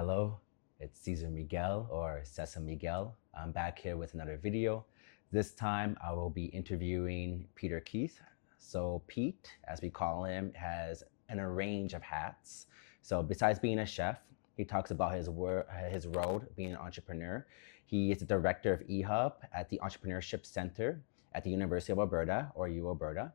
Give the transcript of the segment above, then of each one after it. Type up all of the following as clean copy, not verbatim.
Hello, it's Cesar Miguel or Cesar Miguel. I'm back here with another video. This time I will be interviewing Peter Keith. So Pete, as we call him, has a range of hats. So besides being a chef, he talks about his road being an entrepreneur. He is the director of eHUB at the Entrepreneurship Centre at the University of Alberta or ualberta.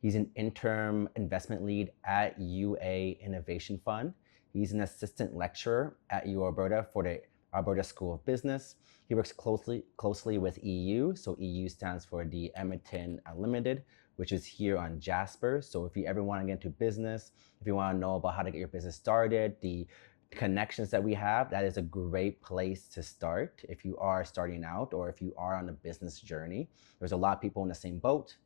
He's an interim investment lead at UA Innovation Fund. He's an assistant lecturer at ualberta for the Alberta School of Business. He works closely with EU. So EU stands for the Edmonton Unlimited, which is here on Jasper. So if you ever want to get into business, if you want to know about how to get your business started, the connections that we have, that is a great place to start if you are starting out or if you are on a business journey. There's a lot of people in the same boat.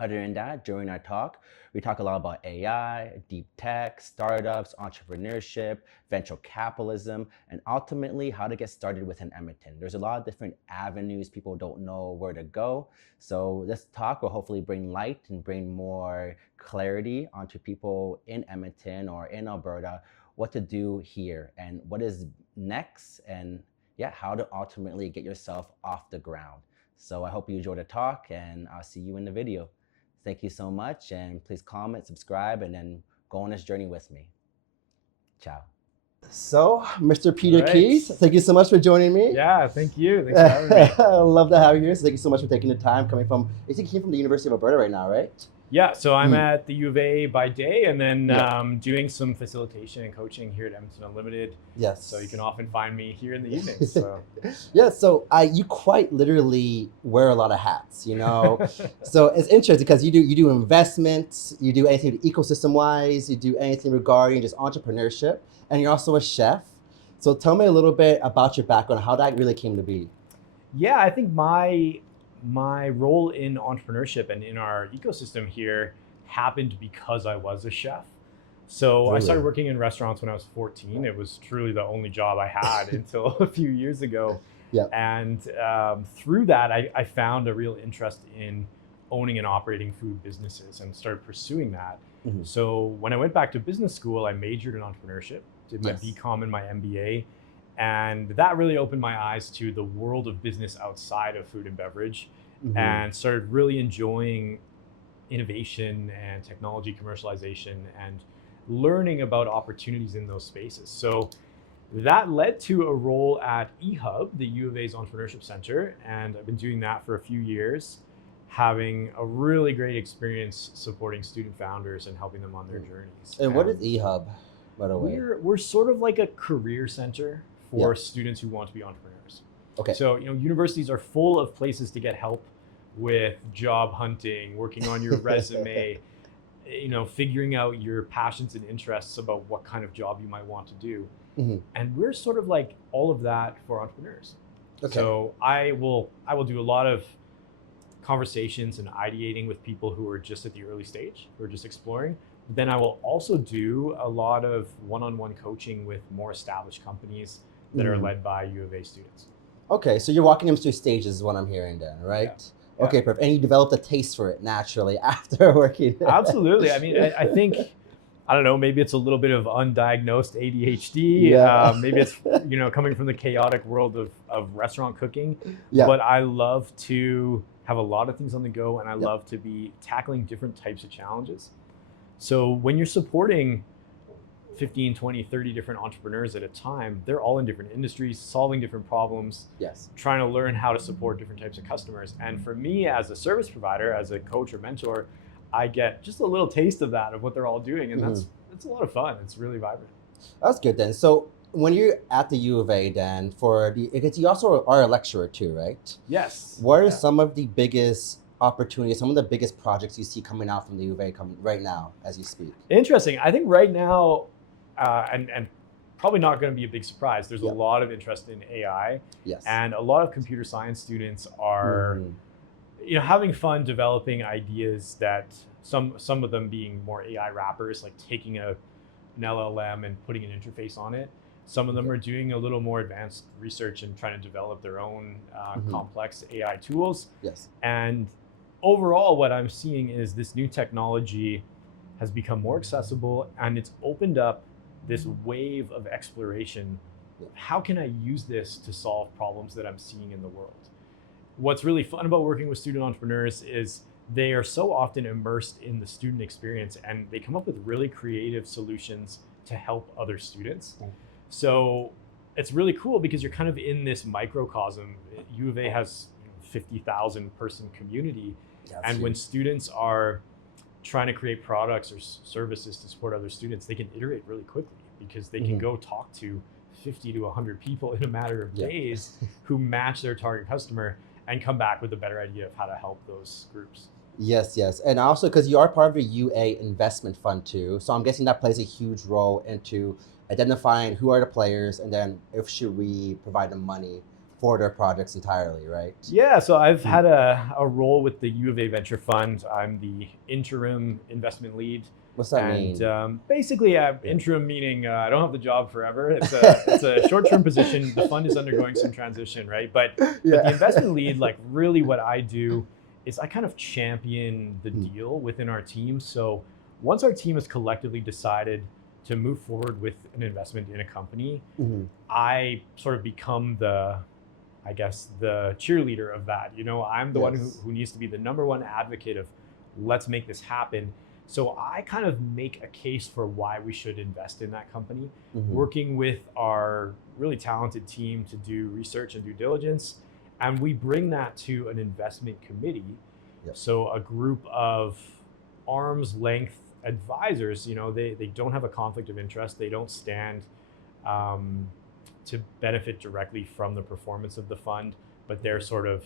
Other than that, during our talk, we talk a lot about AI, deep tech, startups, entrepreneurship, venture capitalism, and ultimately how to get started within Edmonton. There's a lot of different avenues. People don't know where to go. So this talk will hopefully bring light and bring more clarity onto people in Edmonton or in Alberta, what to do here and what is next, and yeah, how to ultimately get yourself off the ground. So I hope you enjoy the talk, and I'll see you in the video. Thank you so much, and please comment, subscribe, and then go on this journey with me. Ciao. So, Mr. Peter Keith, thank you so much for joining me. Yeah, thank you. Thanks for having me. I love to have you here. So thank you so much for taking the time coming from, I think you came from the University of Alberta right now, right? Yeah, so I'm at the U of A by day, and then doing some facilitation and coaching here at Edmonton Unlimited. Yes. So you can often find me here in the evenings. So. Yeah, so you quite literally wear a lot of hats, you know. So it's interesting because you do investments, you do anything ecosystem wise, you do anything regarding just entrepreneurship, and you're also a chef. So tell me a little bit about your background, how that really came to be. Yeah, I think my role in entrepreneurship and in our ecosystem here happened because I was a chef. So really? I started working in restaurants when I was 14. It was truly the only job I had until a few years ago. Yep. And through that, I found a real interest in owning and operating food businesses and started pursuing that. Mm-hmm. So when I went back to business school, I majored in entrepreneurship, did my BCom and my MBA. And that really opened my eyes to the world of business outside of food and beverage, and started really enjoying innovation and technology commercialization and learning about opportunities in those spaces. So that led to a role at eHUB, the U of A's Entrepreneurship Centre, and I've been doing that for a few years, having a really great experience supporting student founders and helping them on their journeys. And what is eHUB, by the way? We're sort of like a career center for students who want to be entrepreneurs. Okay. So, universities are full of places to get help with job hunting, working on your resume, figuring out your passions and interests about what kind of job you might want to do. Mm-hmm. And we're sort of like all of that for entrepreneurs. Okay. So I will do a lot of conversations and ideating with people who are just at the early stage, who are just exploring. Then I will also do a lot of one-on-one coaching with more established companies that are led by U of A students. Okay, so you're walking them through stages is what I'm hearing then, right? Yeah. Okay, perfect. And you developed a taste for it naturally after working. Absolutely. I mean, I think, I don't know, maybe it's a little bit of undiagnosed ADHD. Yeah. Maybe it's, coming from the chaotic world of restaurant cooking. Yeah. But I love to have a lot of things on the go, and I love to be tackling different types of challenges. So when you're supporting 15, 20, 30 different entrepreneurs at a time, they're all in different industries, solving different problems, trying to learn how to support different types of customers. And for me as a service provider, as a coach or mentor, I get just a little taste of that, of what they're all doing. And that's a lot of fun. It's really vibrant. That's good then. So when you're at the U of A then, because you also are a lecturer too, right? Yes. What are some of the biggest opportunities, some of the biggest projects you see coming out from the U of A right now as you speak? Interesting. I think right now, and probably not going to be a big surprise, there's a lot of interest in AI. Yes. And a lot of computer science students are having fun developing ideas that some of them being more AI wrappers, like taking an LLM and putting an interface on it. Some of them are doing a little more advanced research and trying to develop their own complex AI tools. Yes. And overall, what I'm seeing is this new technology has become more accessible, and it's opened up this wave of exploration how can I use this to solve problems that I'm seeing in the world? What's really fun about working with student entrepreneurs is they are so often immersed in the student experience, and they come up with really creative solutions to help other students. So it's really cool because you're kind of in this microcosm. U of A has 50,000 person community. And when students are trying to create products or services to support other students, they can iterate really quickly because they can go talk to 50 to 100 people in a matter of days who match their target customer and come back with a better idea of how to help those groups. Yes. And also because you are part of the UA investment fund too. So I'm guessing that plays a huge role into identifying who are the players and then if should we provide them money for their projects entirely, right? Yeah, so I've had a role with the U of A Venture Fund. I'm the interim investment lead. What's that mean? Basically, interim meaning I don't have the job forever. It's a short-term position. The fund is undergoing some transition, right? But the investment lead, like really what I do is I kind of champion the deal within our team. So once our team has collectively decided to move forward with an investment in a company, I sort of become the cheerleader of that. I'm the one who needs to be the number one advocate of let's make this happen. So I kind of make a case for why we should invest in that company, working with our really talented team to do research and due diligence. And we bring that to an investment committee. So a group of arm's length advisors, they don't have a conflict of interest. They don't stand to benefit directly from the performance of the fund, but they're sort of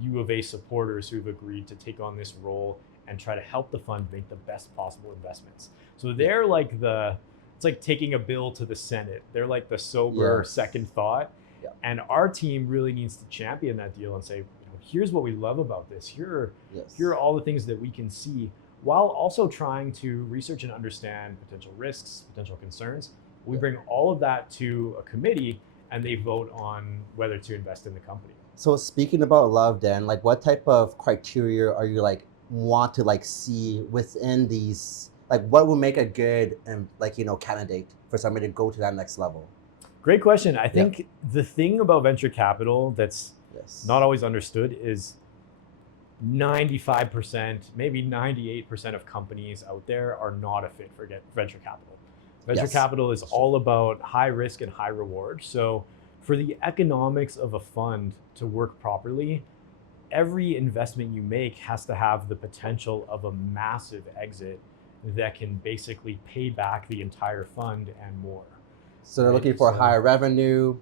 U of A supporters who've agreed to take on this role and try to help the fund make the best possible investments. So they're like it's like taking a bill to the Senate. They're like the sober second thought. And our team really needs to champion that deal and say, here's what we love about this. Here are all the things that we can see, while also trying to research and understand potential risks, potential concerns. We bring all of that to a committee and they vote on whether to invest in the company. So speaking about love then, like what type of criteria are you want to see within these, what would make a good candidate for somebody to go to that next level? Great question. I think the thing about venture capital that's not always understood is 95%, maybe 98% of companies out there are not a fit for venture capital. Venture capital is all about high risk and high reward. So for the economics of a fund to work properly, every investment you make has to have the potential of a massive exit that can basically pay back the entire fund and more. So they're looking for high revenue,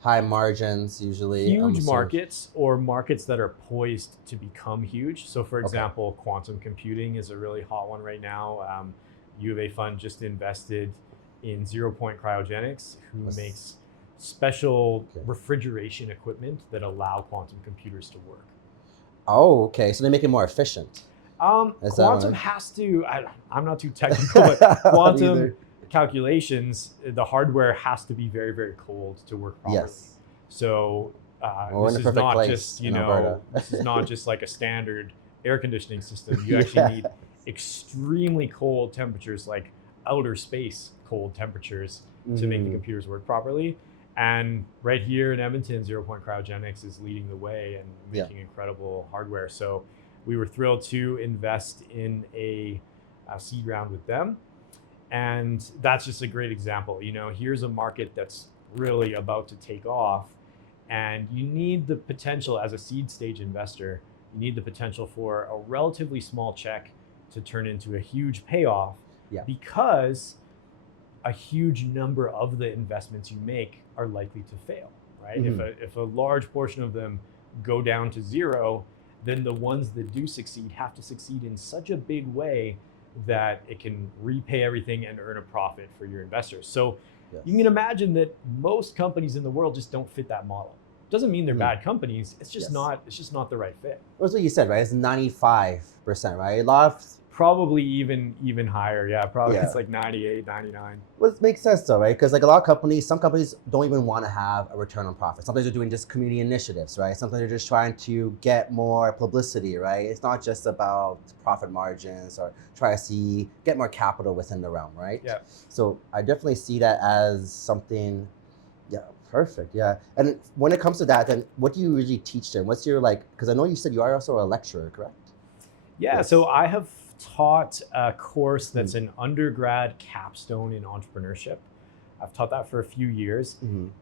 high margins usually. Huge markets or markets that are poised to become huge. So for example, quantum computing is a really hot one right now. U of A fund just invested in 0 Point Cryogenics, who makes special refrigeration equipment that allow quantum computers to work. Oh, okay. So they make it more efficient. Quantum has to, I'm not too technical, but quantum calculations, the hardware has to be very, very cold to work properly. So this is not just, this is not just like a standard air conditioning system. You actually need extremely cold temperatures, like outer space cold temperatures to make the computers work properly. And right here in Edmonton, 0 Point Cryogenics is leading the way and making incredible hardware. So we were thrilled to invest in a seed round with them. And that's just a great example. Here's a market that's really about to take off, and you need the potential as a seed stage investor, you need the potential for a relatively small check to turn into a huge payoff because a huge number of the investments you make are likely to fail, right? If a large portion of them go down to zero, then the ones that do succeed have to succeed in such a big way that it can repay everything and earn a profit for your investors. So you can imagine that most companies in the world just don't fit that model. Doesn't mean they're bad companies. It's just not the right fit. That's what you said, right? It's 95%, right? A lot of probably even higher. Yeah, probably it's like 98, 99. Well, it makes sense though, right? Because like a lot of companies, some companies don't even want to have a return on profit. Sometimes they're doing just community initiatives, right? Sometimes they're just trying to get more publicity, right? It's not just about profit margins or try to get more capital within the realm, right? Yeah. So I definitely see that as something Perfect. Yeah. And when it comes to that, then what do you usually teach them? What's your like? Because I know you said you are also a lecturer, correct? Yeah, Yes. so I have taught a course that's an undergrad capstone in entrepreneurship. I've taught that for a few years,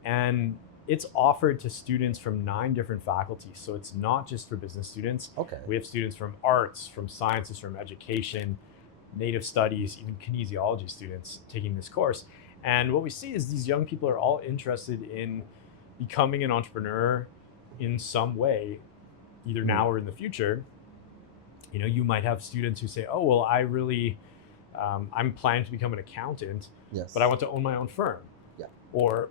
and it's offered to students from 9 different faculties. So it's not just for business students. Okay. We have students from arts, from sciences, from education, native studies, even kinesiology students taking this course. And what we see is these young people are all interested in becoming an entrepreneur in some way, either now or in the future. You know, you might have students who say, oh, well, I'm planning to become an accountant, Yes. but I want to own my own firm. Yeah. Or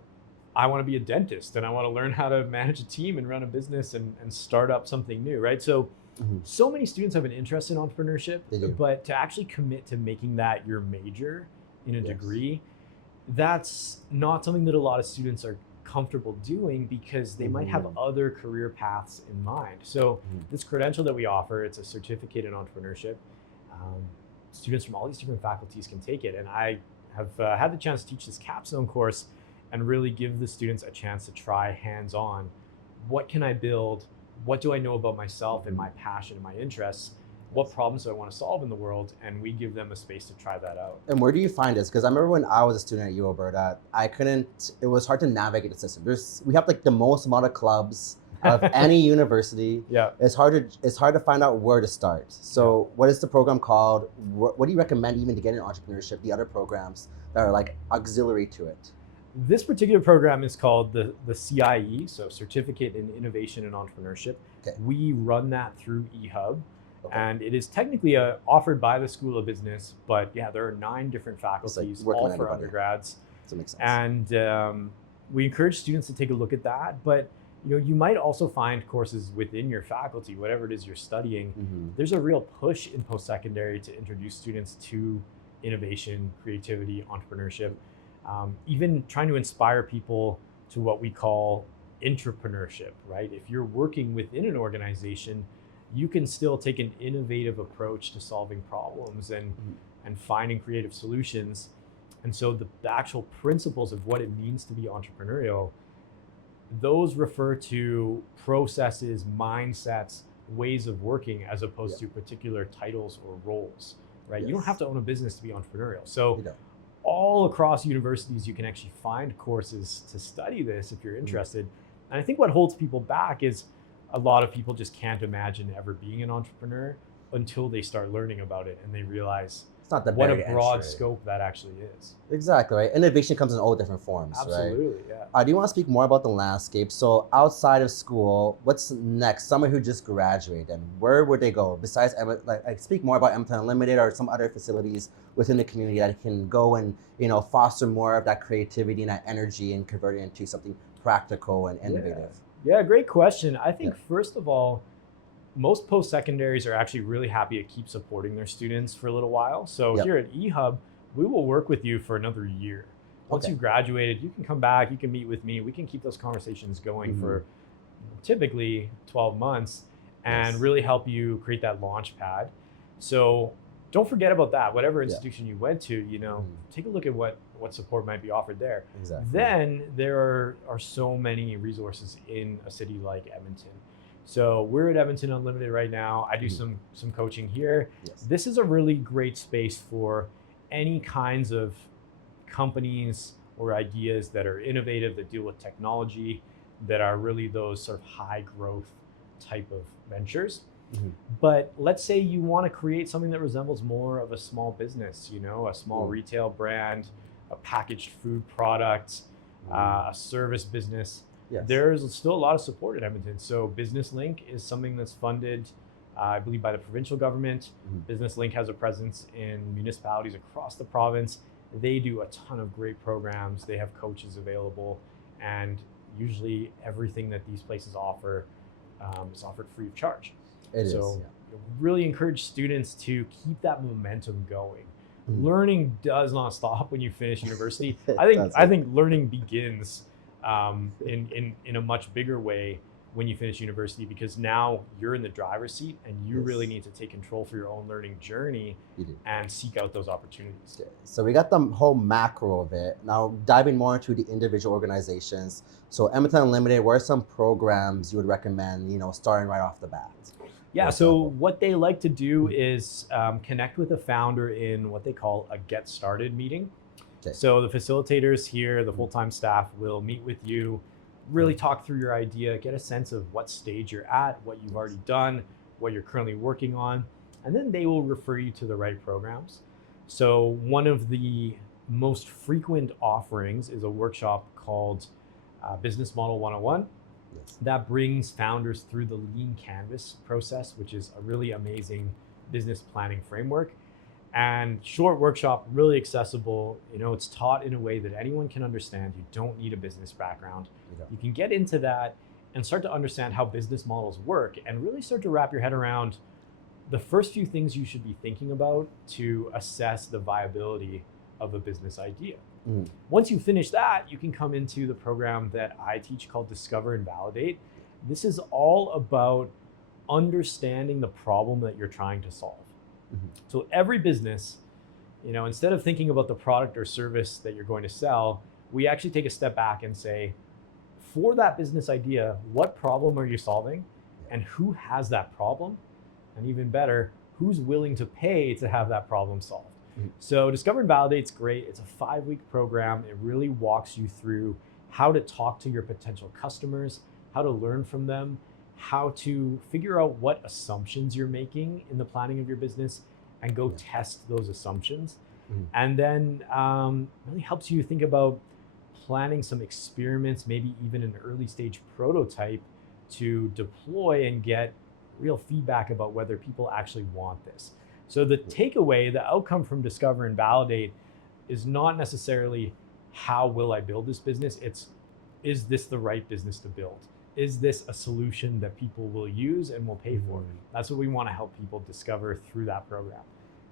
I want to be a dentist and I want to learn how to manage a team and run a business and start up something new, right? So, so many students have an interest in entrepreneurship, but to actually commit to making that your major in a degree, that's not something that a lot of students are comfortable doing because they might have other career paths in mind. So this credential that we offer, it's a certificate in entrepreneurship. Students from all these different faculties can take it. And I have had the chance to teach this capstone course and really give the students a chance to try hands-on. What can I build? What do I know about myself and my passion and my interests? What problems do I want to solve in the world? And we give them a space to try that out. And where do you find this? Because I remember when I was a student at Alberta, it was hard to navigate the system. We have like the most amount of clubs of any university. Yeah. It's hard to find out where to start. So what is the program called? What do you recommend even to get into entrepreneurship, the other programs that are like auxiliary to it? This particular program is called the CIE, so Certificate in Innovation and Entrepreneurship. Okay. We run that through eHUB. Okay. And it is technically offered by the School of Business, but yeah, there are 9 different faculties, all for undergrads. That makes sense. And we encourage students to take a look at that. But you know, you might also find courses within your faculty, whatever it is you're studying. There's a real push in post-secondary to introduce students to innovation, creativity, entrepreneurship, even trying to inspire people to what we call entrepreneurship, right? If you're working within an organization, you can still take an innovative approach to solving problems and finding creative solutions. And so the actual principles of what it means to be entrepreneurial, those refer to processes, mindsets, ways of working, as opposed to particular titles or roles, right? You don't have to own a business to be entrepreneurial. So all across universities, you can actually find courses to study this if you're interested. And I think what holds people back is a lot of people just can't imagine ever being an entrepreneur until they start learning about it and they realize it's not what a broad scope that actually is. Exactly, right? Innovation comes in all different forms, Absolutely, right? yeah. Do you want to speak more about the landscape? So outside of school, what's next? Someone who just graduated, where would they go? Besides, like, speak more about Edmonton Unlimited or some other facilities within the community that can go and, you know, foster more of that creativity and that energy and convert it into something practical and innovative. Yeah, great question. I think first of all, most post-secondaries are actually really happy to keep supporting their students for a little while. So here at eHUB, we will work with you for another year. Once you've graduated, you can come back, you can meet with me. We can keep those conversations going for typically 12 months and really help you create that launch pad. So don't forget about that. Whatever institution you went to, you know, take a look at what support might be offered there. Exactly. Then there are so many resources in a city like Edmonton. So we're at Edmonton Unlimited right now. I do some coaching here. This is a really great space for any kinds of companies or ideas that are innovative, that deal with technology, that are really those sort of high growth type of ventures. But let's say you want to create something that resembles more of a small business, you know, a small retail brand, a packaged food product, a service business. There's still a lot of support in Edmonton. So Business Link is something that's funded, I believe, by the provincial government. Business Link has a presence in municipalities across the province. They do a ton of great programs. They have coaches available, and usually everything that these places offer is offered free of charge. So really encourage students to keep that momentum going. Learning does not stop when you finish university. I think learning begins in a much bigger way when you finish university, because now you're in the driver's seat and you Yes. really need to take control for your own learning journey You do. and seek out those opportunities. Okay. So we got the whole macro of it. Now diving more into the individual organizations. So Edmonton Unlimited, what are some programs you would recommend, starting right off the bat? Yeah, For so example. what they like to do is connect with a founder in what they call a get started meeting. Okay. So the facilitators here, the full-time staff will meet with you, really talk through your idea, get a sense of what stage you're at, what you've already done, what you're currently working on, and then they will refer you to the right programs. So one of the most frequent offerings is a workshop called Business Model 101. Yes. That brings founders through the lean canvas process, which is a really amazing business planning framework. And short workshop, really accessible. It's taught in a way that anyone can understand. You don't need a business background. You can get into that and start to understand how business models work and really start to wrap your head around the first few things you should be thinking about to assess the viability of a business idea. Mm. Once you finish that, you can come into the program that I teach called Discover and Validate. This is all about understanding the problem that you're trying to solve. Mhm. So every business, instead of thinking about the product or service that you're going to sell, we actually take a step back and say, for that business idea, what problem are you solving and who has that problem? And even better, who's willing to pay to have that problem solved? Mhm. So Discover and Validate's great. It's a 5-week program. It really walks you through how to talk to your potential customers, how to learn from them, how to figure out what assumptions you're making in the planning of your business and go test those assumptions. Mhm. And then really helps you think about planning some experiments, maybe even an early stage prototype to deploy and get real feedback about whether people actually want this. So the takeaway, the outcome from Discover and Validate is not necessarily how will I build this business? It's, is this the right business to build? Is this a solution that people will use and will pay for? That's what we want to help people discover through that program.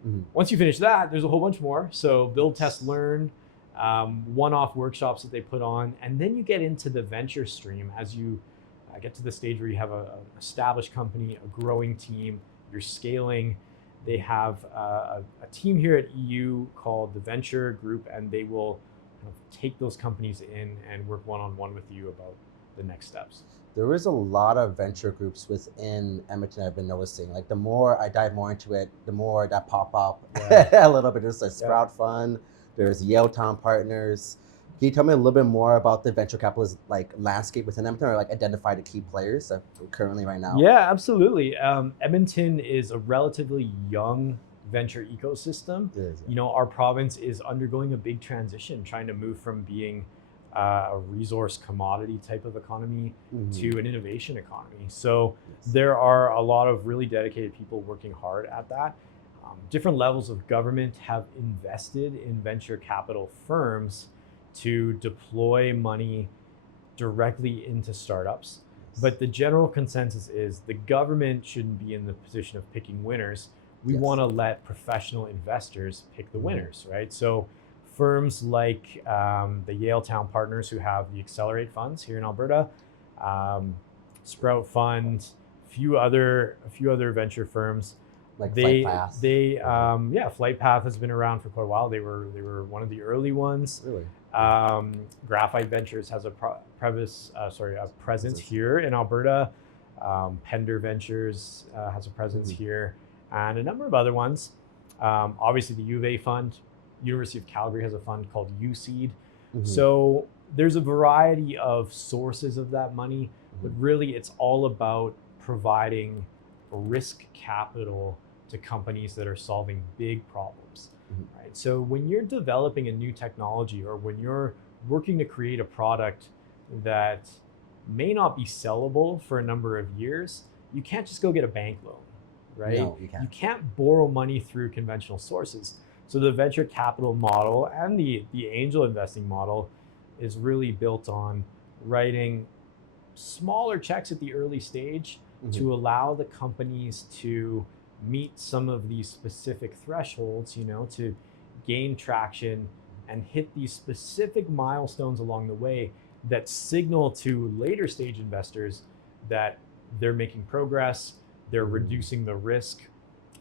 Mhm. Once you finish that, there's a whole bunch more. So build, test, learn, one-off workshops that they put on, and then you get into the venture stream as you get to the stage where you have an established company, a growing team, you're scaling. They have a team here at EU called the Venture Group, and they will kind of take those companies in and work one-on-one with you about the next steps. There is a lot of venture groups within Edmonton I've been noticing. Like the more I dive more into it, the more that pop up a little bit. There's a Sprout Fund, there's Yale Town Partners. Can you tell me a little bit more about the venture capitalist landscape within Edmonton, or identify the key players currently right now? Yeah, absolutely. Edmonton is a relatively young venture ecosystem. It is, Our province is undergoing a big transition, trying to move from being a resource commodity type of economy to an innovation economy. So there are a lot of really dedicated people working hard at that. Different levels of government have invested in venture capital firms to deploy money directly into startups. But the general consensus is the government shouldn't be in the position of picking winners. We want to let professional investors pick the winners, right? So firms like the Yale Town Partners, who have the Accelerate funds here in Alberta, Sprout Fund, a few other venture firms. Like FlightPath. FlightPath has been around for quite a while. They were one of the early ones. Really? Graphite Ventures has a presence here in Alberta. Pender Ventures has a presence here, and a number of other ones. Obviously, the U of A fund. University of Calgary has a fund called USeed. So there's a variety of sources of that money, but really it's all about providing risk capital to companies that are solving big problems, right? So when you're developing a new technology, or when you're working to create a product that may not be sellable for a number of years, you can't just go get a bank loan, right? No, you can't. You can't borrow money through conventional sources. So the venture capital model and the angel investing model is really built on writing smaller checks at the early stage to allow the companies to meet some of these specific thresholds, to gain traction and hit these specific milestones along the way that signal to later stage investors that they're making progress, they're reducing the risk,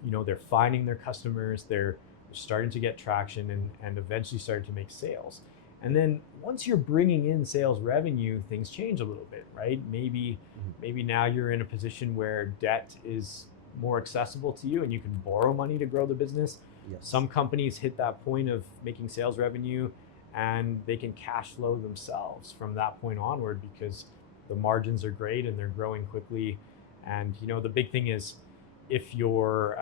they're finding their customers, they're starting to get traction and eventually starting to make sales. And then once you're bringing in sales revenue, things change a little bit, right? Maybe now you're in a position where debt is more accessible to you and you can borrow money to grow the business. Yes. Some companies hit that point of making sales revenue and they can cash flow themselves from that point onward because the margins are great and they're growing quickly. And the big thing is if your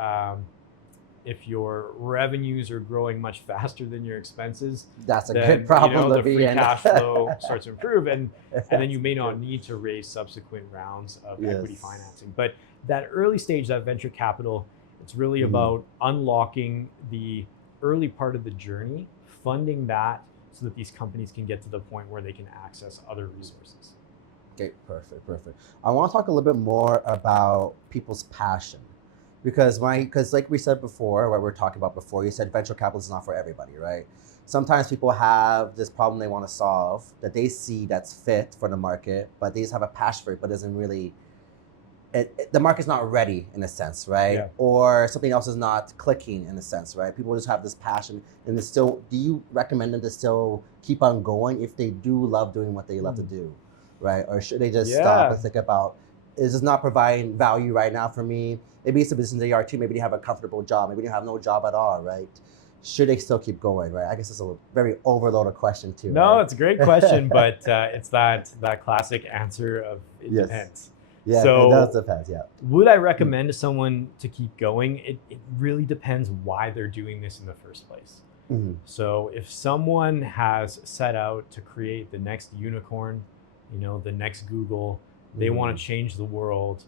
revenues are growing much faster than your expenses, that's a then, good problem to the be free in. cash flow starts to improve, and then you may not need to raise subsequent rounds of equity financing. But that early stage, that venture capital, it's really about unlocking the early part of the journey, funding that so that these companies can get to the point where they can access other resources. Okay, perfect. I want to talk a little bit more about people's passion. Because like we said before, what we were talking about before, you said venture capital is not for everybody, right? Sometimes people have this problem they want to solve that they see that's fit for the market, but they just have a passion for it, but doesn't really, the market's not ready in a sense, right? Yeah. Or something else is not clicking in a sense, right? People just have this passion and they still, do you recommend them to still keep on going if they do love doing what they love to do, right? Or should they just stop and think about, is this not providing value right now for me? Maybe it's a business they are too. Maybe they have a comfortable job. Maybe they have no job at all, right? Should they still keep going, right? I guess it's a very overloaded question too. No, right? it's a great question, but it's that classic answer of it depends. Yeah, so it does depend, yeah. Would I recommend to someone to keep going? It really depends why they're doing this in the first place. So if someone has set out to create the next unicorn, the next Google, they want to change the world,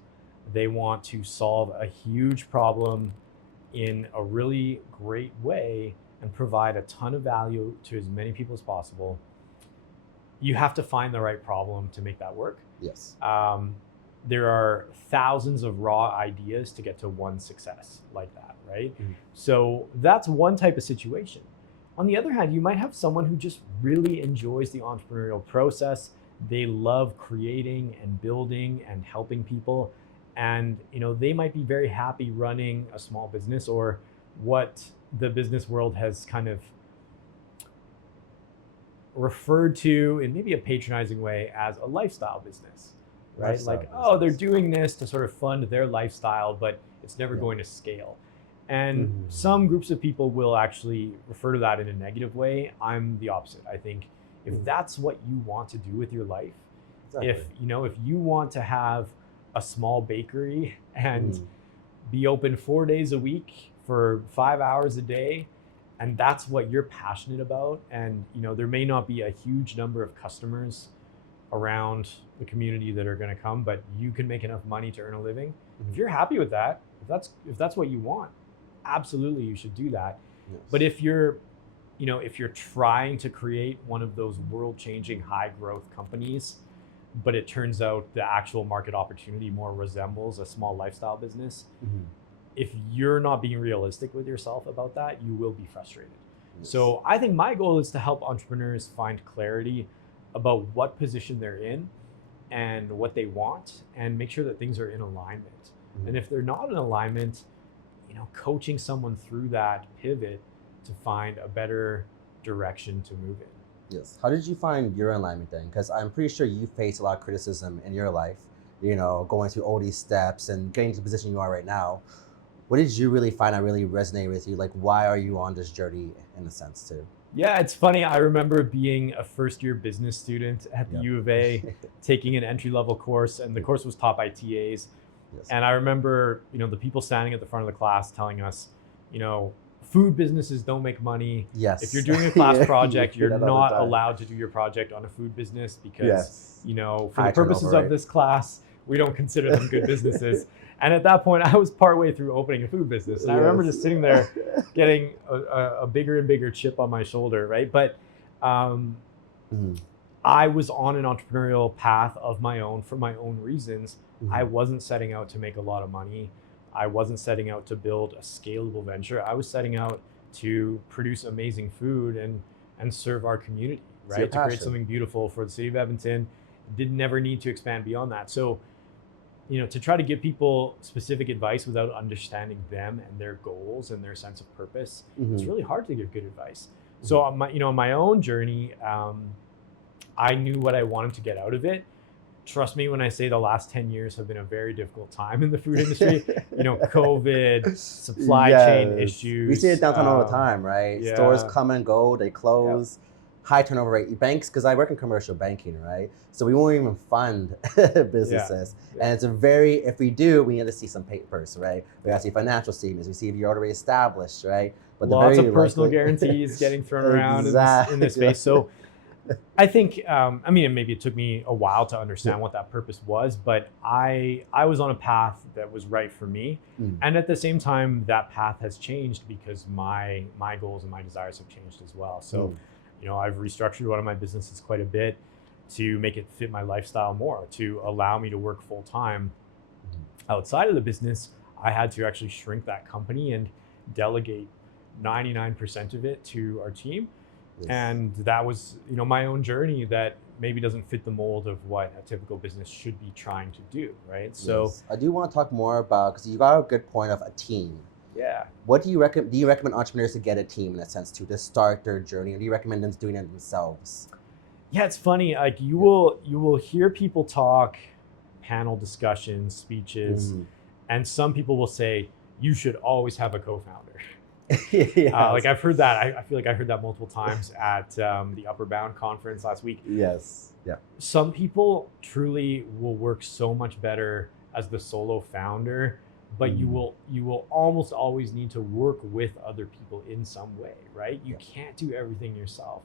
they want to solve a huge problem in a really great way and provide a ton of value to as many people as possible, you have to find the right problem to make that work. Yes. There are thousands of raw ideas to get to one success like that, right? So that's one type of situation. On the other hand, you might have someone who just really enjoys the entrepreneurial process. They love creating and building and helping people. And they might be very happy running a small business, or what the business world has kind of referred to in maybe a patronizing way as a lifestyle business, right? They're doing this to sort of fund their lifestyle, but it's never going to scale. And some groups of people will actually refer to that in a negative way. I'm the opposite. I think if that's what you want to do with your life, if you want to have a small bakery and be open 4 days a week for 5 hours a day, and that's what you're passionate about, and there may not be a huge number of customers around the community that are going to come, but you can make enough money to earn a living. If you're happy with that, if that's what you want, absolutely you should do that. Yes. But if you're trying to create one of those world-changing high growth companies, but it turns out the actual market opportunity more resembles a small lifestyle business, if you're not being realistic with yourself about that, you will be frustrated. Yes. So I think my goal is to help entrepreneurs find clarity about what position they're in and what they want, and make sure that things are in alignment. And if they're not in alignment, coaching someone through that pivot to find a better direction to move in. Yes. How did you find your alignment then? Because I'm pretty sure you faced a lot of criticism in your life, going through all these steps and getting to the position you are right now. What did you really find that really resonated with you? Like, why are you on this journey in a sense too? Yeah, it's funny. I remember being a first-year business student at the U of A, taking an entry-level course, and the course was taught by TAs. Yes. And I remember, the people standing at the front of the class telling us, food businesses don't make money. Yes. If you're doing a class project, you're not allowed to do your project on a food business because, for the purposes of this class, we don't consider them good businesses. And at that point, I was partway through opening a food business. And I remember just sitting there getting a bigger and bigger chip on my shoulder, right? But I was on an entrepreneurial path of my own for my own reasons. I wasn't setting out to make a lot of money. I wasn't setting out to build a scalable venture. I was setting out to produce amazing food and serve our community, right? To create something beautiful for the city of Edmonton. Never need to expand beyond that. So to try to give people specific advice without understanding them and their goals and their sense of purpose, it's really hard to give good advice. So on my own journey, I knew what I wanted to get out of it. Trust me when I say the last 10 years have been a very difficult time in the food industry. COVID, supply chain issues. We see it downtown all the time, right? Yeah. Stores come and go, they close. Yep. High turnover rate. Banks, because I work in commercial banking, right? So we won't even fund businesses. Yeah. And it's if we do, we need to see some papers, right? We got to see financial statements. We see if you're already established, right? But lots of personal guarantees getting thrown around in this space. So I think, maybe it took me a while to understand what that purpose was, but I was on a path that was right for me. And at the same time, that path has changed because my goals and my desires have changed as well. So, I've restructured one of my businesses quite a bit to make it fit my lifestyle more, to allow me to work full time outside of the business. I had to actually shrink that company and delegate 99% of it to our team. Yes. And that was, my own journey that maybe doesn't fit the mold of what a typical business should be trying to do, right? So I do want to talk more about, because you got a good point of a team. Yeah. What do you recommend? Do you recommend entrepreneurs to get a team in a sense to start their journey, or do you recommend them doing it themselves? Yeah, it's funny. Like you will hear people talk, panel discussions, speeches, and some people will say you should always have a co-founder. Yes. Like I've heard that. I feel like I heard that multiple times at the Upper Bound conference last week. Yes. Yeah. Some people truly will work so much better as the solo founder, but you will almost always need to work with other people in some way, right? You can't do everything yourself,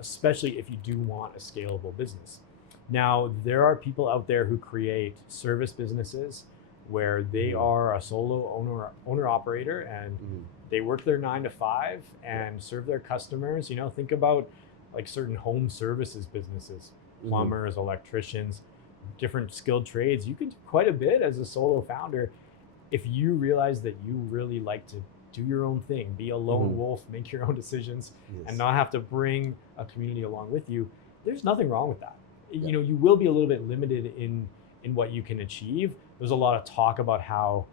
especially if you do want a scalable business. Now, there are people out there who create service businesses where they are a solo owner operator and they work their 9 to 5 and serve their customers. Think about like certain home services businesses, plumbers, electricians, different skilled trades. You can do quite a bit as a solo founder if you realize that you really like to do your own thing, be a lone wolf, make your own decisions, and not have to bring a community along with you. There's nothing wrong with that. You will be a little bit limited in what you can achieve. There's a lot of talk about how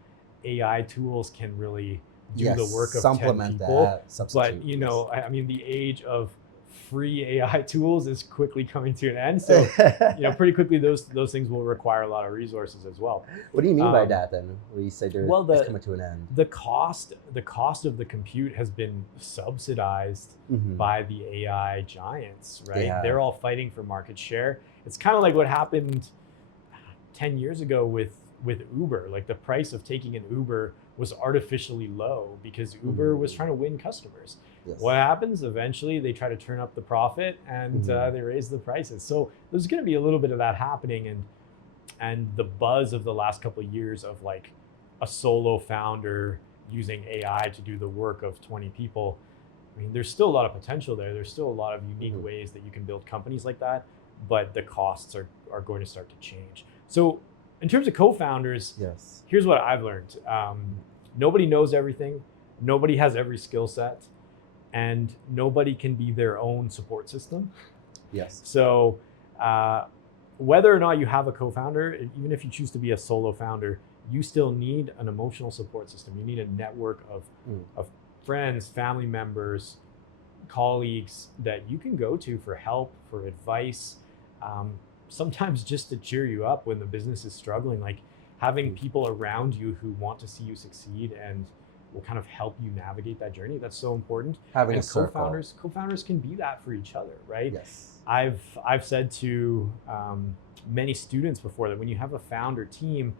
AI tools can really do the work of 10 people. But the age of free AI tools is quickly coming to an end. So pretty quickly those things will require a lot of resources as well. What do you mean by that then? When you say it's coming to an end? The cost of the compute has been subsidized by the AI giants, right? They're all fighting for market share. It's kind of like what happened 10 years ago with Uber. Like the price of taking an Uber was artificially low because Uber was trying to win customers. Yes. What happens? Eventually they try to turn up the profit and they raise the prices. So there's going to be a little bit of that happening, and the buzz of the last couple of years of like a solo founder using AI to do the work of 20 people. There's still a lot of potential there. There's still a lot of unique ways that you can build companies like that, but the costs are going to start to change. So in terms of co-founders, here's what I've learned. Nobody knows everything. Nobody has every skill set, and nobody can be their own support system. Yes. So whether or not you have a co-founder, even if you choose to be a solo founder, you still need an emotional support system. You need a network of friends, family members, colleagues that you can go to for help, for advice, sometimes just to cheer you up when the business is struggling. Like having people around you who want to see you succeed and will kind of help you navigate that journey. That's so important. Having and a circle. co-founders can be that for each other, right? Yes. I've said to many students before that when you have a founder team,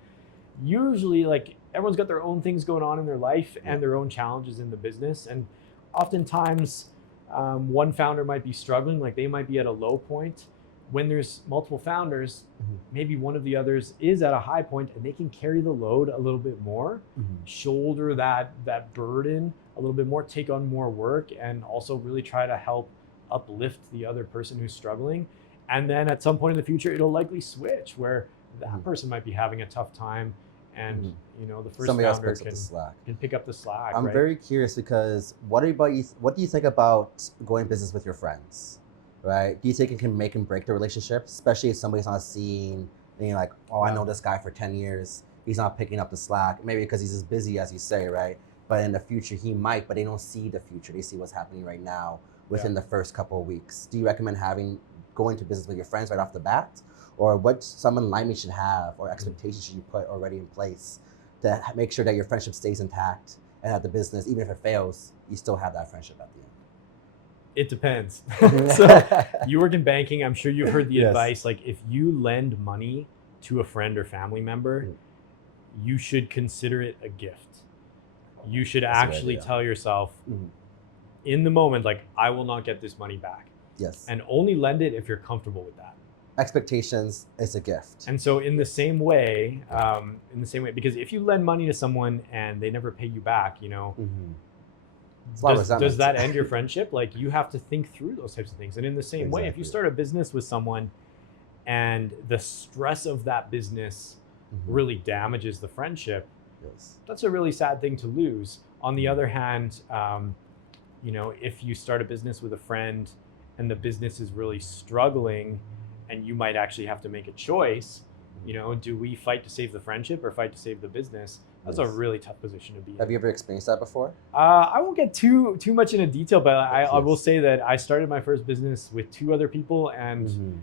usually like everyone's got their own things going on in their life and their own challenges in the business. And oftentimes one founder might be struggling, like they might be at a low point. When there's multiple founders, maybe one of the others is at a high point and they can carry the load a little bit more, shoulder that burden a little bit more, take on more work, and also really try to help uplift the other person who's struggling. And then at some point in the future, it'll likely switch where that person might be having a tough time and the first somebody founder else can pick up the slack. I'm right? very curious because what do you think about going business with your friends? Right? Do you think it can make and break the relationship, especially if somebody's not seeing and you're like, oh, I know this guy for 10 years. He's not picking up the slack, maybe because he's as busy as you say, right? But in the future, he might, but they don't see the future. They see what's happening right now within the first couple of weeks. Do you recommend going to business with your friends right off the bat? Or what some alignment should have or expectations should you put already in place to make sure that your friendship stays intact and that the business, even if it fails, you still have that friendship at the end? It depends. So you work in banking. I'm sure you've heard the advice, like if you lend money to a friend or family member, you should consider it a gift. You should actually tell yourself in the moment, like, I will not get this money back. Yes. And only lend it if you're comfortable with that. Expectations is a gift. And so in the same way, because if you lend money to someone and they never pay you back, you know, does that end your friendship? Like, you have to think through those types of things. And in the same way, if you start a business with someone and the stress of that business really damages the friendship, that's a really sad thing to lose. On the other hand, you know, if you start a business with a friend and the business is really struggling and you might actually have to make a choice, you know, do we fight to save the friendship or fight to save the business? That's a really tough position to be in. Have you ever experienced that before? I won't get too much into detail, but I will say that I started my first business with 2 other people, and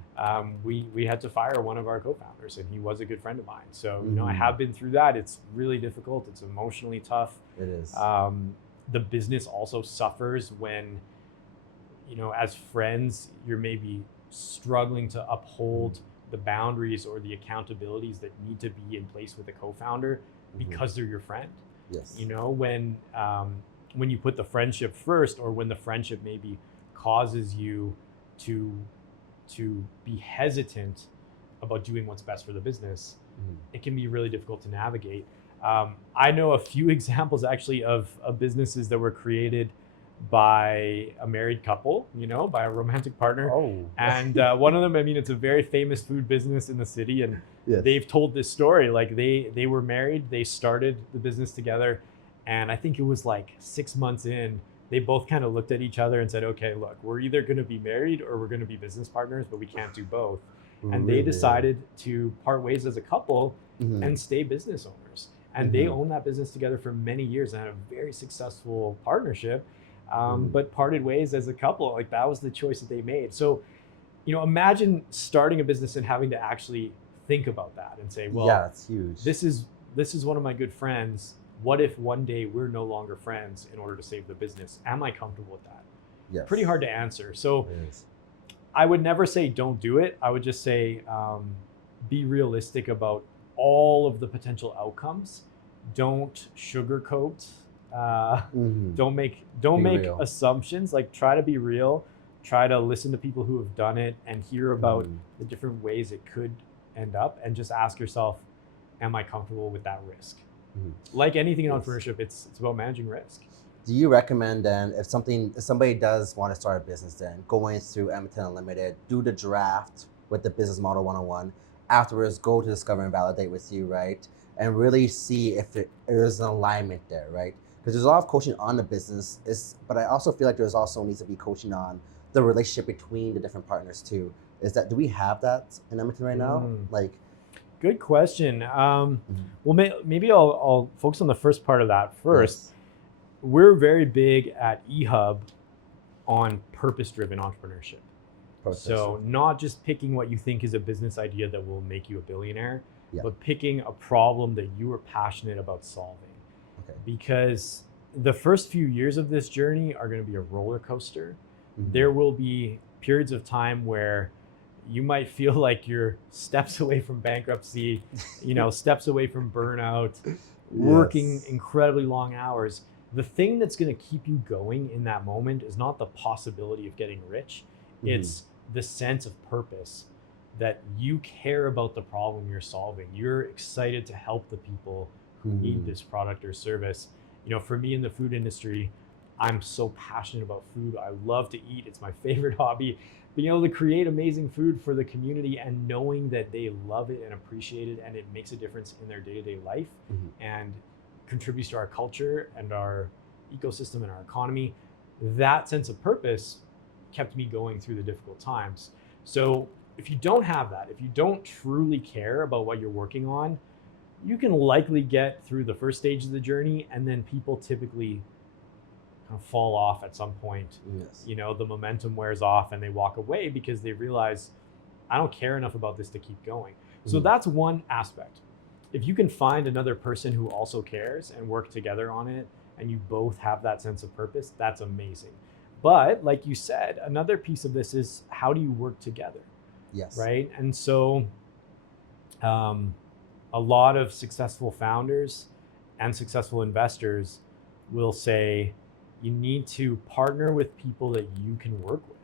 we had to fire one of our co-founders, and he was a good friend of mine. So, you know, I have been through that. It's really difficult. It's emotionally tough. It is. The business also suffers when, you know, as friends, you're maybe struggling to uphold the boundaries or the accountabilities that need to be in place with a co-founder because they're your friend. Yes. You know, when you put the friendship first, or when the friendship maybe causes you to be hesitant about doing what's best for the business, it can be really difficult to navigate. I know a few examples actually of businesses that were created by a married couple, you know, by a romantic partner. And one of them, I mean, it's a very famous food business in the city, and they've told this story. Like, they were married, they started the business together, and I think it was like 6 months in, they both kind of looked at each other and said, okay, look, we're either going to be married or we're going to be business partners, but we can't do both. And they decided to part ways as a couple and stay business owners. And they owned that business together for many years and had a very successful partnership. But parted ways as a couple. Like, that was the choice that they made. So, you know, imagine starting a business and having to actually think about that and say, well, that's huge. This is one of my good friends. What if one day we're no longer friends in order to save the business? Am I comfortable with that? Yes. Pretty hard to answer. So I would never say don't do it. I would just say be realistic about all of the potential outcomes. Don't sugarcoat. Don't make assumptions. Like, try to be real. Try to listen to people who have done it and hear about the different ways it could end up, and just ask yourself, am I comfortable with that risk? Like anything in entrepreneurship, it's about managing risk. Do you recommend then, if somebody does want to start a business, then going through Edmonton Unlimited, do the draft with the business model 101, afterwards go to discover and validate with you, right? And really see if there's an alignment there, right? Because there's a lot of coaching on the business, but I also feel like there's also needs to be coaching on the relationship between the different partners too. Do we have that in Edmonton right now? Like, good question. Well, maybe I'll focus on the first part of that first. Yes. We're very big at eHUB on purpose-driven entrepreneurship. So not just picking what you think is a business idea that will make you a billionaire, but picking a problem that you are passionate about solving. Because the first few years of this journey are going to be a roller coaster. There will be periods of time where you might feel like you're steps away from bankruptcy, you know, steps away from burnout, working incredibly long hours. The thing that's going to keep you going in that moment is not the possibility of getting rich. It's the sense of purpose, that you care about the problem you're solving. You're excited to help the people who need this product or service. You know, for me in the food industry, I'm so passionate about food. I love to eat. It's my favorite hobby. Being able to create amazing food for the community and knowing that they love it and appreciate it, and it makes a difference in their day-to-day life and contributes to our culture and our ecosystem and our economy, that sense of purpose kept me going through the difficult times. So if you don't have that, if you don't truly care about what you're working on, you can likely get through the first stage of the journey, and then people typically kind of fall off at some point. Yes. You know, the momentum wears off and they walk away because they realize, I don't care enough about this to keep going. So that's one aspect. If you can find another person who also cares and work together on it, and you both have that sense of purpose, that's amazing. But like you said, another piece of this is, how do you work together? Yes. Right. And so a lot of successful founders and successful investors will say, you need to partner with people that you can work with.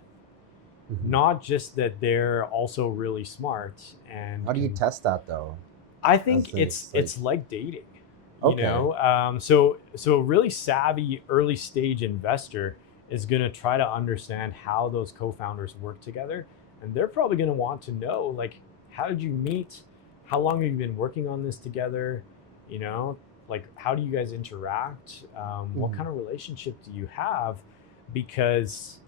Not just that they're also really smart. And how do you test that though? I think it's like dating. Okay. You know, so a really savvy early stage investor is going to try to understand how those co-founders work together, and they're probably going to want to know, like, how did you meet? How long have you been working on this together? You know, like, how do you guys interact? What kind of relationship do you have? Because,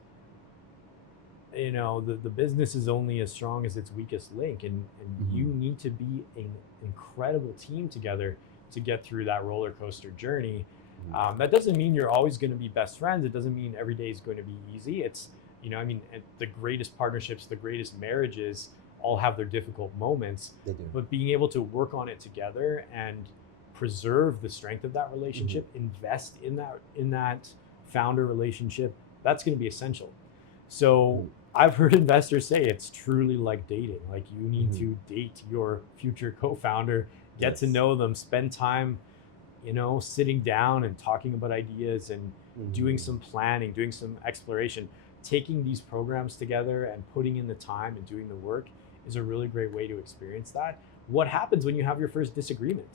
you know, the business is only as strong as its weakest link, and you need to be an incredible team together to get through that roller coaster journey. That doesn't mean you're always going to be best friends. It doesn't mean every day is going to be easy. It's, you know, I mean, the greatest partnerships, the greatest marriages all have their difficult moments. They do. But being able to work on it together and preserve the strength of that relationship, invest in that founder relationship, that's going to be essential. So I've heard investors say it's truly like dating. Like, you need to date your future co-founder, get to know them, spend time, you know, sitting down and talking about ideas and doing some planning, doing some exploration. Taking these programs together and putting in the time and doing the work is a really great way to experience that. What happens when you have your first disagreement?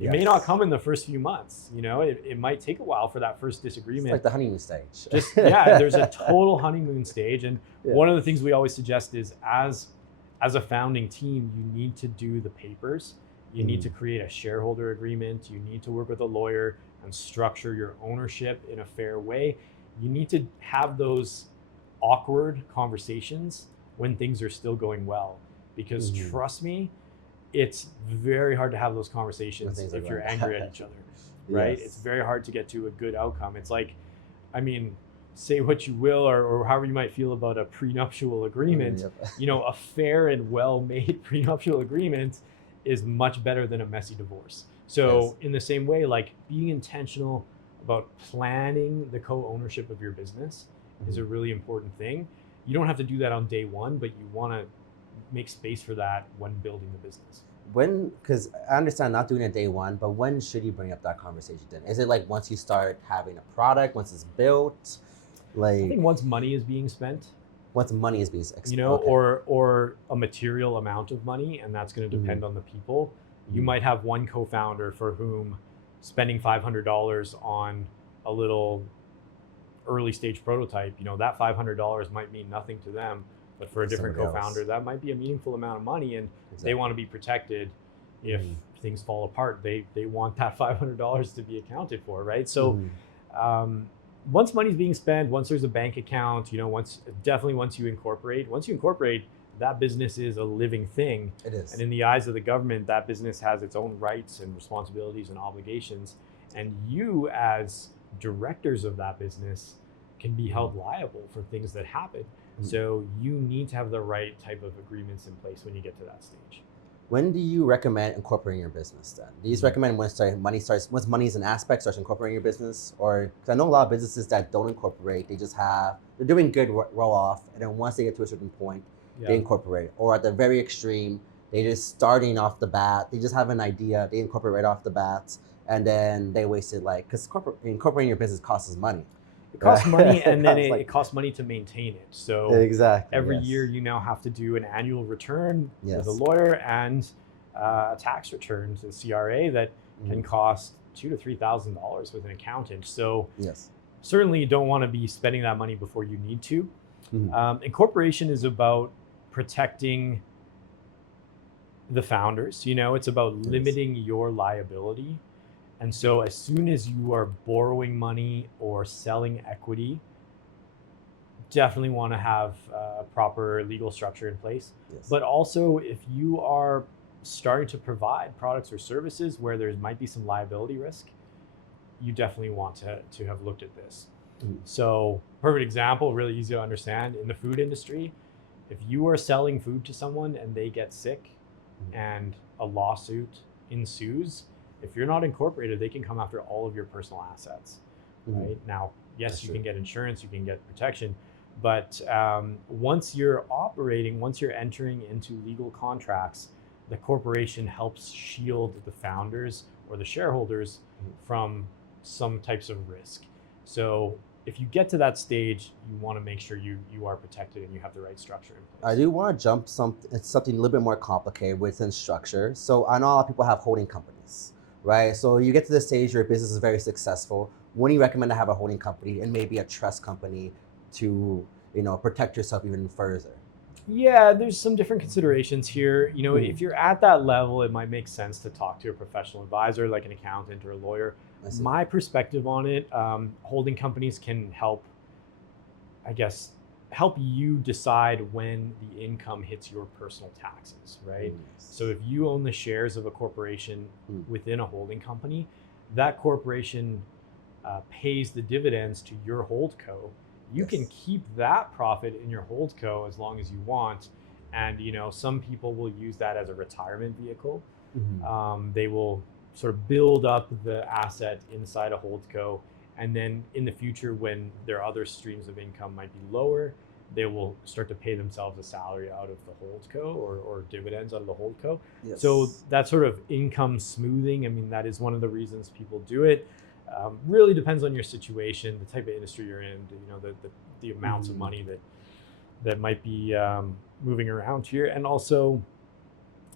It may not come in the first few months. You know, it might take a while for that first disagreement. It's like the honeymoon stage. There's a total honeymoon stage. And one of the things we always suggest is, as a founding team, you need to do the papers. You need to create a shareholder agreement. You need to work with a lawyer and structure your ownership in a fair way. You need to have those awkward conversations when things are still going well, because trust me, it's very hard to have those conversations if you're angry at each other, right? It's very hard to get to a good outcome. It's like, I mean, say what you will, or however you might feel about a prenuptial agreement, you know, a fair and well-made prenuptial agreement is much better than a messy divorce. So in the same way, like, being intentional about planning the co-ownership of your business is a really important thing. You don't have to do that on day one, but you want to make space for that when building the business. When, because I understand not doing it day one, but when should you bring up that conversation then? Is it like once you start having a product, once it's built? Like, I think once money is being spent. Once money is being spent. You know, or a material amount of money, and that's going to depend on the people. You might have one co-founder for whom spending $500 on a little early stage prototype, you know, that $500 might mean nothing to them, but for a different co-founder, that might be a meaningful amount of money, and they want to be protected if things fall apart. They want that $500 to be accounted for, right? So once money's being spent, once there's a bank account, you know, once you incorporate, that business is a living thing. It is. And in the eyes of the government, that business has its own rights and responsibilities and obligations. And you, as directors of that business, can be held liable for things that happen. So you need to have the right type of agreements in place when you get to that stage. When do you recommend incorporating your business then? Do you recommend once money is an aspect, starts incorporating your business? Or, because I know a lot of businesses that don't incorporate, they're doing good roll off, and then once they get to a certain point, they incorporate. Or at the very extreme, they just starting off the bat, they just have an idea, they incorporate right off the bat, and then they wasted, like, because incorporating your business costs money. It costs money, and then it costs money to maintain it. So every year you now have to do an annual return with a lawyer and a tax return to the CRA that can cost $2,000 to $3,000 with an accountant. So certainly you don't want to be spending that money before you need to. Incorporation is about protecting the founders. You know, it's about limiting your liability. And so as soon as you are borrowing money or selling equity, definitely want to have a proper legal structure in place. Yes. But also, if you are starting to provide products or services where there might be some liability risk, you definitely want to have looked at this. So, perfect example, really easy to understand. In the food industry, if you are selling food to someone and they get sick and a lawsuit ensues, if you're not incorporated, they can come after all of your personal assets. Right now, yes, That's you true. can get insurance, you can get protection, but once you're operating, once you're entering into legal contracts, the corporation helps shield the founders or the shareholders from some types of risk. So if you get to that stage, you want to make sure you are protected and you have the right structure in place. I do want to jump it's something a little bit more complicated within structure. So I know a lot of people have holding companies, right? So you get to the stage your business is very successful. When do you recommend to have a holding company and maybe a trust company to, protect yourself even further? Yeah, there's some different considerations here. If you're at that level, it might make sense to talk to a professional advisor like an accountant or a lawyer. My perspective on it, holding companies can help you decide when the income hits your personal taxes, right? So if you own the shares of a corporation within a holding company, that corporation pays the dividends to your holdco. You can keep that profit in your holdco as long as you want. And, some people will use that as a retirement vehicle. They will sort of build up the asset inside a holdco. And then in the future, when their other streams of income might be lower, they will start to pay themselves a salary out of the holdco or dividends out of the holdco. Yes. So that sort of income smoothing, that is one of the reasons people do it. Really depends on your situation, the type of industry you're in, the amounts of money that might be moving around here, and also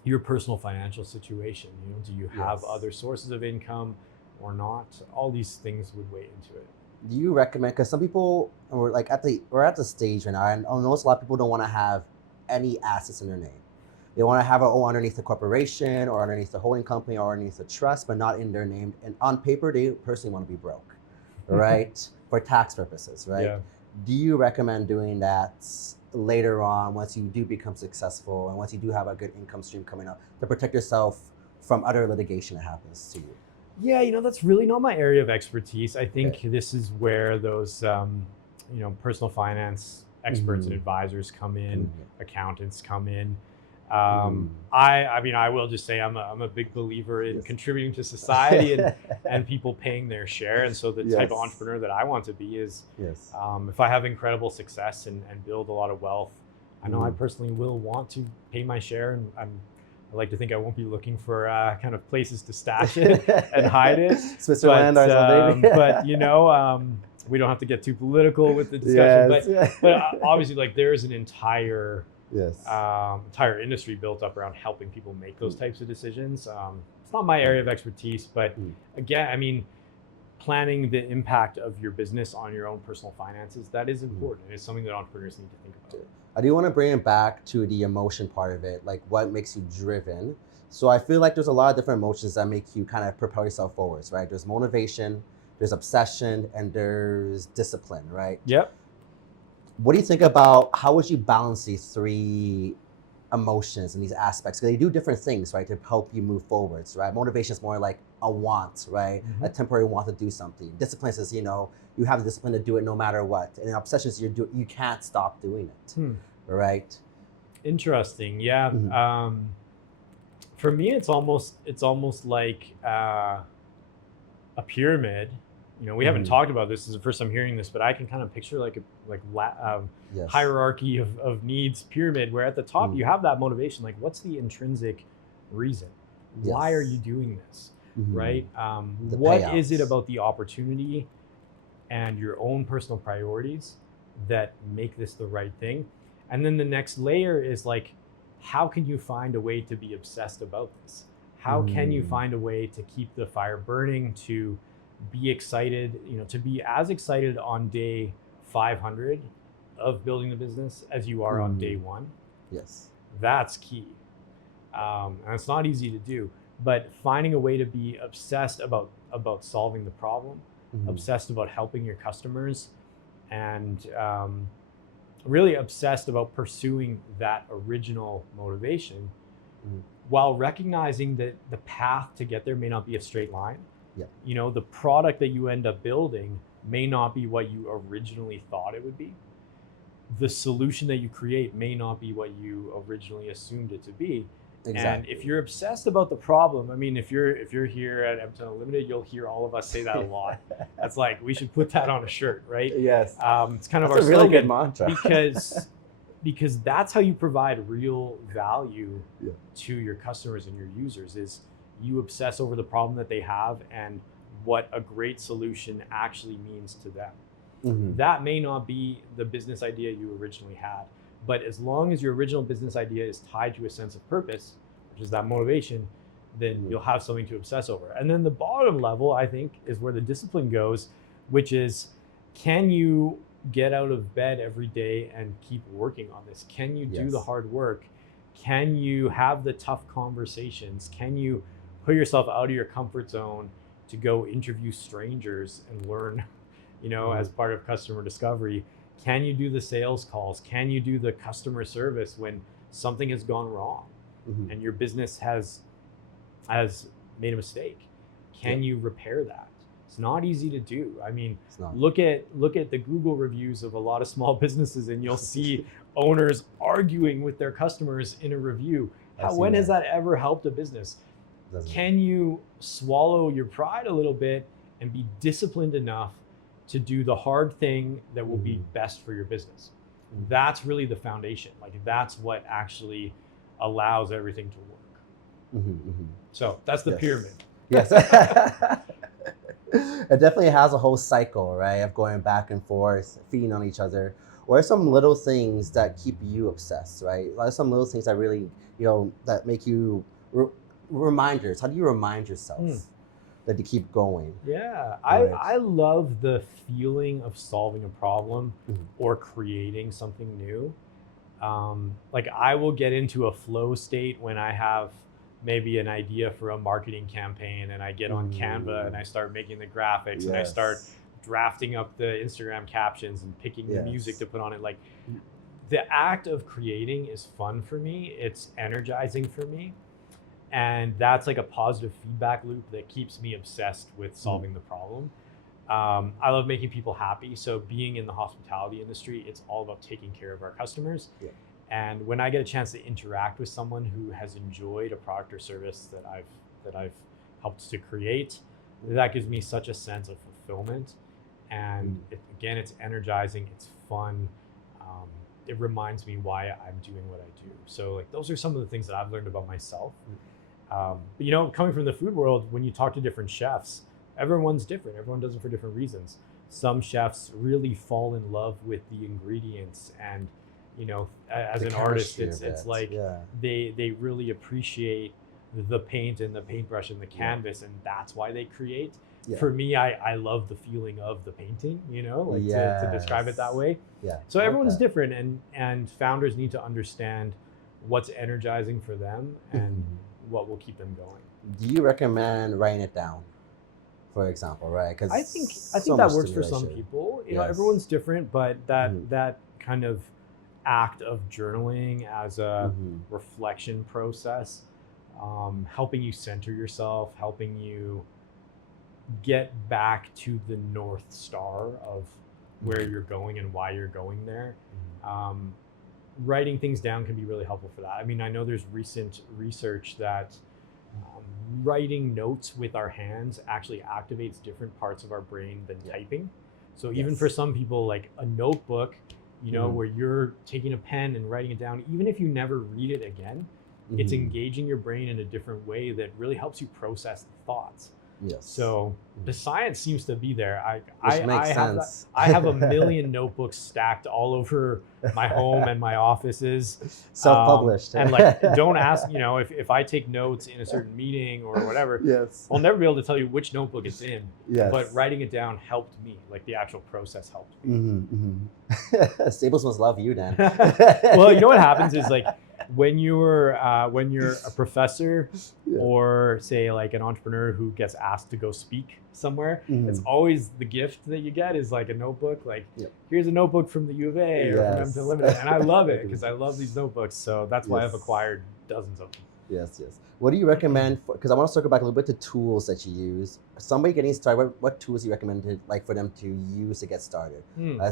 your personal financial situation. Do you have other sources of income or not? All these things would weigh into it. Do you recommend, because some people we're at the stage right now, and I notice a lot of people don't want to have any assets in their name. They want to have it all underneath the corporation or underneath the holding company or underneath the trust, but not in their name. And on paper, they personally want to be broke, right? For tax purposes, right? Yeah. Do you recommend doing that later on once you do become successful and once you do have a good income stream coming up to protect yourself from other litigation that happens to you? Yeah, that's really not my area of expertise. I think this is where those, personal finance experts and advisors come in, accountants come in. I will just say I'm a big believer in contributing to society and people paying their share. And so the type of entrepreneur that I want to be is, if I have incredible success and build a lot of wealth, I know I personally will want to pay my share, and I like to think I won't be looking for kind of places to stash it and hide it. Switzerland or something. But we don't have to get too political with the discussion. But obviously, there is an entire industry built up around helping people make those types of decisions. It's not my area of expertise, but again, planning the impact of your business on your own personal finances, that is important. It's something that entrepreneurs need to think about. I do want to bring it back to the emotion part of it, like what makes you driven. So I feel like there's a lot of different emotions that make you kind of propel yourself forwards, right? There's motivation, there's obsession, and there's discipline, right? Yep. What do you think about how would you balance these three emotions and these aspects? Because they do different things, right, to help you move forwards, right? Motivation is more like a want, right? A temporary want to do something. Discipline says, you have the discipline to do it no matter what. And obsession is you can't stop doing it, right? Interesting. Yeah. For me, it's almost like a pyramid. We haven't talked about this. This is the first time hearing this, but I can kind of picture like a hierarchy of needs pyramid, where at the top you have that motivation. Like, what's the intrinsic reason? Why are you doing this? Right? What is it about the opportunity and your own personal priorities that make this the right thing? And then the next layer is like, how can you find a way to be obsessed about this? How can you find a way to keep the fire burning, to be excited, to be as excited on day 500 of building the business as you are on day 1? Yes. That's key. And it's not easy to do, but finding a way to be obsessed about solving the problem, obsessed about helping your customers, and really obsessed about pursuing that original motivation, while recognizing that the path to get there may not be a straight line. Yeah. You know, the product that you end up building may not be what you originally thought it would be. The solution that you create may not be what you originally assumed it to be. Exactly. And if you're obsessed about the problem, I mean, if you're here at Edmonton Unlimited, you'll hear all of us say that a lot. That's like, we should put that on a shirt, right? Yes. It's kind of That's our a really good slogan, mantra. because that's how you provide real value Yeah. to your customers and your users. Is you obsess over the problem that they have and what a great solution actually means to them. Mhm. That may not be the business idea you originally had, but as long as your original business idea is tied to a sense of purpose, which is that motivation, then you'll have something to obsess over. And then the bottom level, I think, is where the discipline goes, which is, can you get out of bed every day and keep working on this? Can you do the hard work? Can you have the tough conversations? Can you put yourself out of your comfort zone to go interview strangers and learn, you know, as part of customer discovery? Can you do the sales calls? Can you do the customer service when something has gone wrong and your business has made a mistake? Can you repair that? It's not easy to do. I mean, look at the Google reviews of a lot of small businesses, and you'll see owners arguing with their customers in a review. When has that ever helped a business? Can you swallow your pride a little bit and be disciplined enough to do the hard thing that will be best for your business? That's really the foundation. Like, that's what actually allows everything to work. So that's the pyramid. Yes. It definitely has a whole cycle, right, of going back and forth, feeding on each other. What are some little things that keep you obsessed, right? What are some little things that really, you know, that make you reminders? How do you remind yourself that to keep going? Yeah, Right. I love the feeling of solving a problem or creating something new. Like, I will get into a flow state when I have maybe an idea for a marketing campaign, and I get on Canva and I start making the graphics and I start drafting up the Instagram captions and picking the music to put on it. Like, the act of creating is fun for me. It's energizing for me. And that's like a positive feedback loop that keeps me obsessed with solving the problem. I love making people happy. So being in the hospitality industry, it's all about taking care of our customers. And when I get a chance to interact with someone who has enjoyed a product or service that I've helped to create, that gives me such a sense of fulfillment. And again, it's energizing, it's fun. It reminds me why I'm doing what I do. So, like, those are some of the things that I've learned about myself. But, you know, coming from the food world, when you talk to different chefs, everyone's different. Everyone does it for different reasons. Some chefs really fall in love with the ingredients, and, you know, as an artist, it's like they really appreciate the paint and the paintbrush and the canvas, and that's why they create. For me, I love the feeling of the painting, you know, like to describe it that way. So everyone's different, and founders need to understand what's energizing for them and what will keep them going. Do you recommend writing it down, for example, right? Because I think that works for some people. You know, everyone's different, but that kind of act of journaling as a reflection process, helping you center yourself, helping you get back to the North Star of where you're going and why you're going there. Writing things down can be really helpful for that. I mean, I know there's recent research that writing notes with our hands actually activates different parts of our brain than typing. So even for some people, like a notebook, you know, where you're taking a pen and writing it down, even if you never read it again, it's engaging your brain in a different way that really helps you process the thoughts. So the science seems to be there. I have a million notebooks stacked all over my home and my offices. Self-published. And like, don't ask, you know, if I take notes in a certain meeting or whatever, I'll never be able to tell you which notebook it's in. But writing it down helped me. Like, the actual process helped me. Stables must love you then. Well, you know what happens is, like, when you're a professor or say like an entrepreneur who gets asked to go speak somewhere, it's always the gift that you get is like a notebook, like here's a notebook from the U of A or from Edmonton Unlimited, and I love it because I love these notebooks, so that's why I've acquired dozens of them. Yes. What do you recommend for, because I want to circle back a little bit to tools that you use. Somebody getting started, what tools do you recommend like for them to use to get started?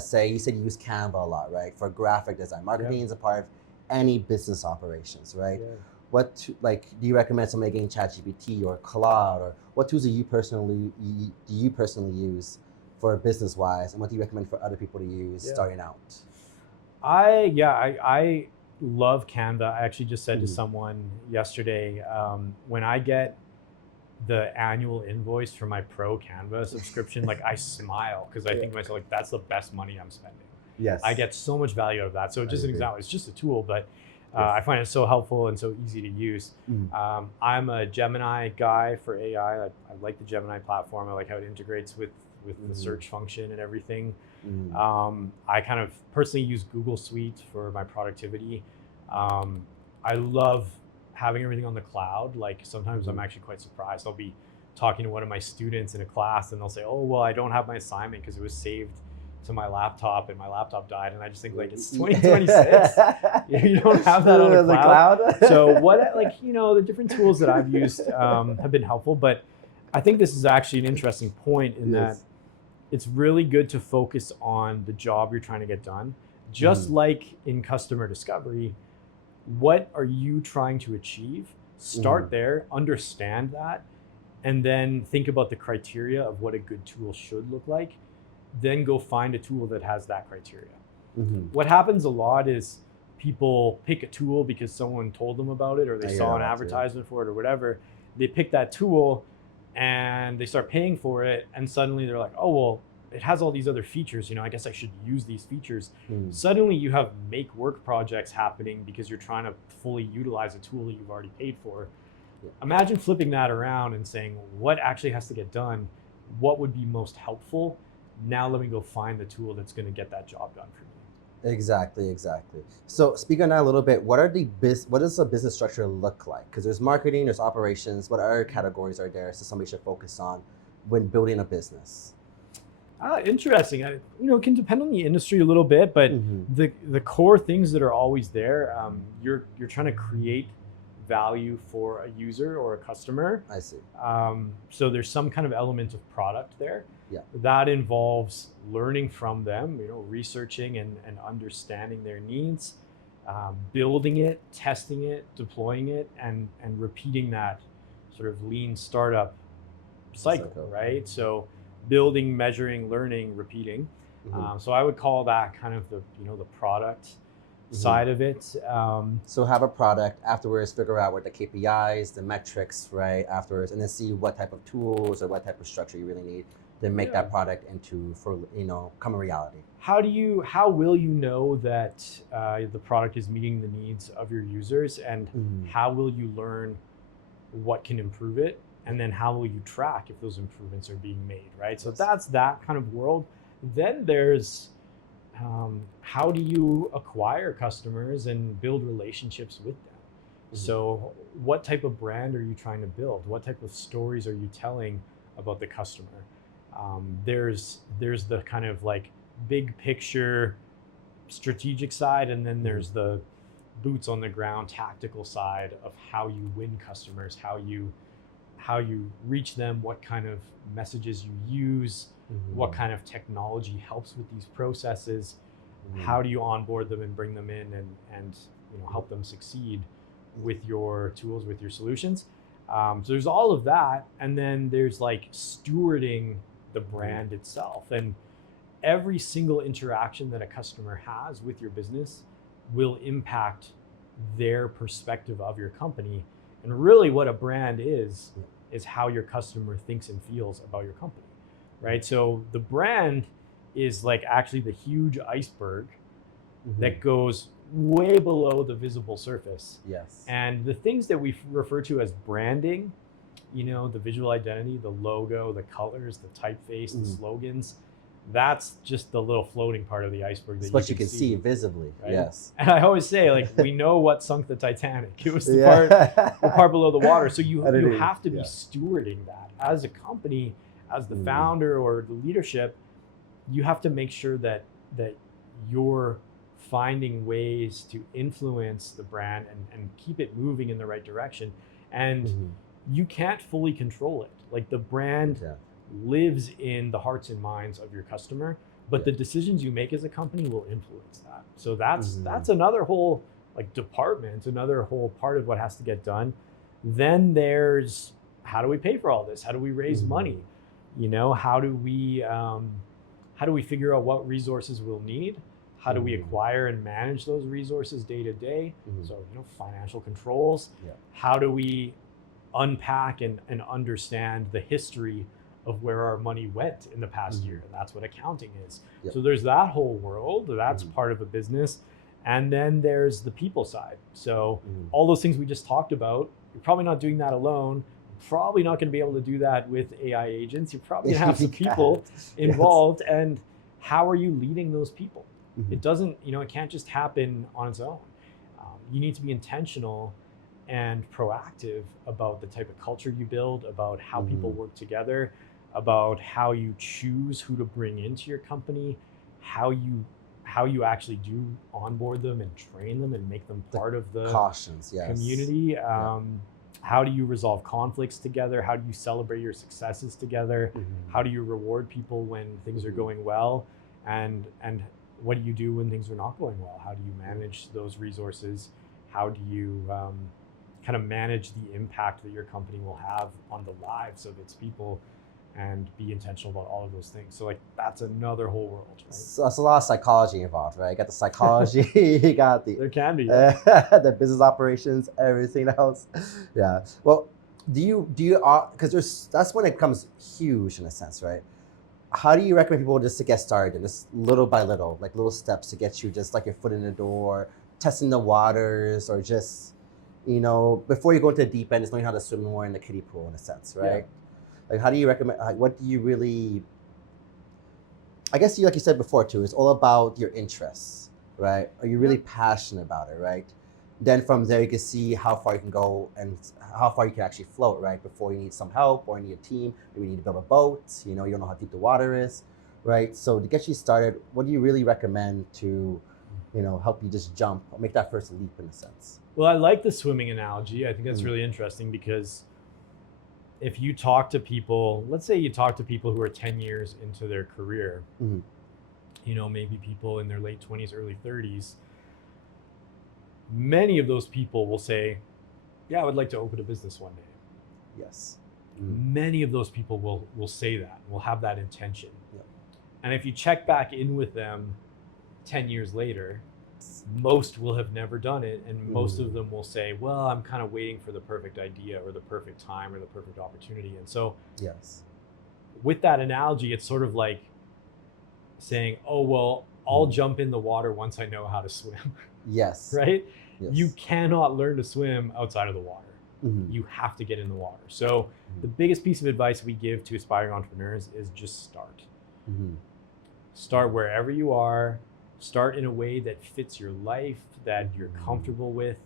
Say you said you use Canva a lot, right? For graphic design. Marketing is a part of any business operations, right? Do you recommend somebody getting ChatGPT or Claude, or what tools do you personally use for business wise, and what do you recommend for other people to use starting out? I love Canva. I actually just said to someone yesterday, when I get the annual invoice for my pro Canva subscription, like I smile because I think to myself, like, that's the best money I'm spending. Yes. I get so much value out of that. So just an example, it's just a tool, but I find it so helpful and so easy to use. I'm a Gemini guy for AI. I like the Gemini platform. I like how it integrates with the search function and everything. I kind of personally use Google Suite for my productivity. I love having everything on the cloud. Like sometimes I'm actually quite surprised. I'll be talking to one of my students in a class and they'll say, oh, well, I don't have my assignment because it was saved to my laptop and my laptop died. And I just think like, it's 2026. You don't have that on the cloud. So the different tools that I've used have been helpful, but I think this is actually an interesting point in that it's really good to focus on the job you're trying to get done. Just like in customer discovery, what are you trying to achieve? Start there, understand that, and then think about the criteria of what a good tool should look like. Then go find a tool that has that criteria. What happens a lot is people pick a tool because someone told them about it or they saw an advertisement for it or whatever. They pick that tool and they start paying for it, and suddenly they're like, oh, well, it has all these other features, I guess I should use these features. Suddenly you have make work projects happening because you're trying to fully utilize a tool that you've already paid for. Imagine flipping that around and saying, what actually has to get done? What would be most helpful? Now let me go find the tool that's going to get that job done for me. Exactly. So speaking on that a little bit, what does a business structure look like? Because there's marketing, there's operations. What other categories are there so somebody should focus on when building a business? Interesting. It can depend on the industry a little bit, but the core things that are always there, you're trying to create value for a user or a customer. I see. So there's some kind of element of product there. That involves learning from them, researching and understanding their needs, building it, testing it, deploying it, and repeating that sort of lean startup cycle, right? So building, measuring, learning, repeating. So I would call that kind of the product side of it. So have a product, afterwards figure out what the KPIs, the metrics, right, afterwards, and then see what type of tools or what type of structure you really need to make that product come a reality. How will you know that the product is meeting the needs of your users, and how will you learn what can improve it? And then how will you track if those improvements are being made, right? So that's that kind of world. Then there's how do you acquire customers and build relationships with them? So what type of brand are you trying to build? What type of stories are you telling about the customer? There's the kind of like big picture strategic side, and then there's the boots on the ground tactical side of how you win customers, how you reach them, what kind of messages you use, what kind of technology helps with these processes, how do you onboard them and bring them in and help them succeed with your tools, with your solutions. So there's all of that, and then there's like stewarding the brand itself, and every single interaction that a customer has with your business will impact their perspective of your company. And really what a brand is how your customer thinks and feels about your company, right? So the brand is like actually the huge iceberg that goes way below the visible surface. Yes. And the things that we refer to as branding, the visual identity, the logo, the colors, the typeface, the slogans, that's just the little floating part of the iceberg that It's what you can see visibly. right? Yes. And I always say, like, we know what sunk the Titanic. It was the part below the water. So you have to be stewarding that as a company, as the founder or the leadership. You have to make sure that you're finding ways to influence the brand and keep it moving in the right direction. And you can't fully control it. Like, the brand lives in the hearts and minds of your customer, but the decisions you make as a company will influence that. So that's another whole like department, another whole part of what has to get done. Then there's, how do we pay for all this? How do we raise money? You know, how do we figure out what resources we'll need? How do we acquire and manage those resources day to day? So, you know, financial controls. How do we unpack and understand the history of where our money went in the past year? And that's what accounting is. So there's that whole world. That's part of a business. And then there's the people side. So all those things we just talked about, you're probably not doing that alone. You're probably not going to be able to do that with AI agents. You're probably going to have some people involved. And how are you leading those people? It doesn't, you know, it can't just happen on its own. You need to be intentional and proactive about the type of culture you build, about how people work together, about how you choose who to bring into your company, how you actually do onboard them and train them and make them part of the community. How do you resolve conflicts together? How do you celebrate your successes together? How do you reward people when things are going well? And what do you do when things are not going well? How do you manage those resources? How do you kind of manage the impact that your company will have on the lives of its people, and be intentional about all of those things? So like, that's another whole world, right? So that's a lot of psychology involved, right? You got the psychology, you got the... There can be. The business operations, everything else. Yeah. Well, do you, because that's when it becomes huge in a sense, right? How do you recommend people just to get started, just little by little, like little steps to get you just like your foot in the door, testing the waters, or just, you know, before you go into the deep end, just knowing how to swim more in the kiddie pool in a sense, right? Like, how do you recommend, like, what do you really, I guess you, like you said before too, it's all about your interests, right? Are you really passionate about it, right? Then from there, you can see how far you can go and how far you can actually float, right? Before you need some help or you need a team, maybe you need to build a boat, you know, you don't know how deep the water is, right? So to get you started, what do you really recommend to, you know, help you just jump, or make that first leap in a sense? Well, I like the swimming analogy. I think that's really interesting, because if you talk to people, let's say you talk to people who are 10 years into their career, you know, maybe people in their late 20s, early 30s, many of those people will say, yeah, I would like to open a business one day. Yes. Many of those people will say that, will have that intention. And if you check back in with them 10 years later, most will have never done it. And most of them will say, well, I'm kind of waiting for the perfect idea or the perfect time or the perfect opportunity. And so with that analogy, it's sort of like saying, oh, well, I'll jump in the water once I know how to swim. Right? You cannot learn to swim outside of the water. You have to get in the water. So the biggest piece of advice we give to aspiring entrepreneurs is just start. Start wherever you are. Start in a way that fits your life, that you're comfortable with,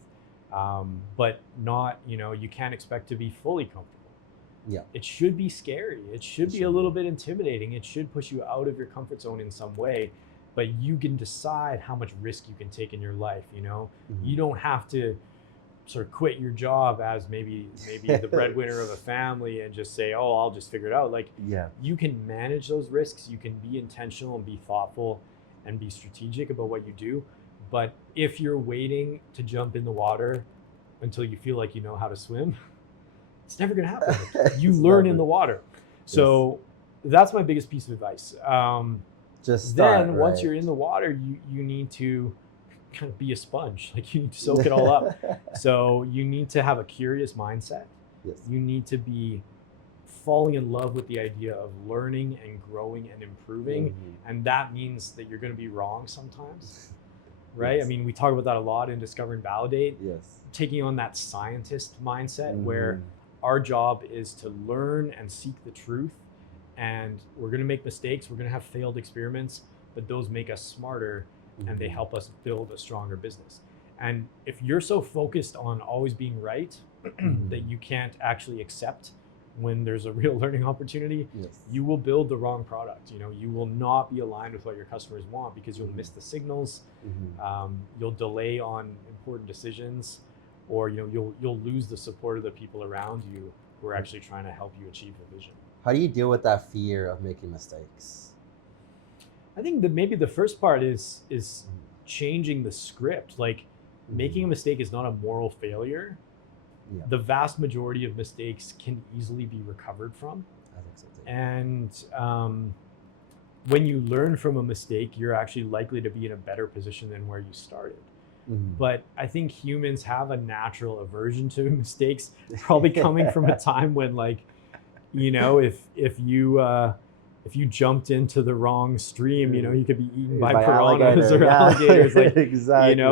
but not, you know, you can't expect to be fully comfortable. It should be scary. It should be a little bit intimidating. It should push you out of your comfort zone in some way, but you can decide how much risk you can take in your life. You know, you don't have to sort of quit your job as maybe the breadwinner of a family and just say, oh, I'll just figure it out. Like, you can manage those risks. You can be intentional and be thoughtful and be strategic about what you do. But if you're waiting to jump in the water until you feel like you know how to swim, it's never gonna happen. You learn in the water. So that's my biggest piece of advice. Just start, once you're in the water, you need to kind of be a sponge. Like, you need to soak it all up. So you need to have a curious mindset. You need to be falling in love with the idea of learning and growing and improving. And that means that you're going to be wrong sometimes, right? I mean, we talk about that a lot in Discover and Validate. Taking on that scientist mindset where our job is to learn and seek the truth and we're going to make mistakes. We're going to have failed experiments, but those make us smarter and they help us build a stronger business. And if you're so focused on always being right that you can't actually accept when there's a real learning opportunity, you will build the wrong product. You know, you will not be aligned with what your customers want because you'll miss the signals. You'll delay on important decisions, or you'll lose the support of the people around you who are actually trying to help you achieve the vision. How do you deal with that fear of making mistakes? I think that maybe the first part is changing the script. Like, making a mistake is not a moral failure. The vast majority of mistakes can easily be recovered from. I think so too. And when you learn from a mistake, you're actually likely to be in a better position than where you started. But I think humans have a natural aversion to mistakes, probably coming from a time when, like, if you jumped into the wrong stream, you could be eaten by piranhas or alligators. Like, exactly.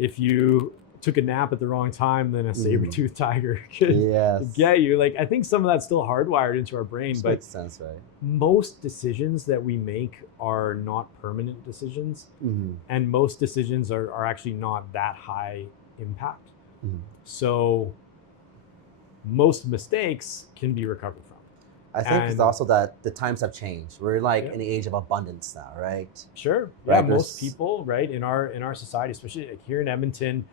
If you took a nap at the wrong time, then a saber-toothed tiger could get you. Like, I think some of that's still hardwired into our brain, but makes sense, right? Most decisions that we make are not permanent decisions, and most decisions are actually not that high impact. So most mistakes can be recovered from. I think it's also that the times have changed. We're like in the age of abundance now, right? Sure. Right? Yeah, most people, right, in our society, especially like here in Edmonton,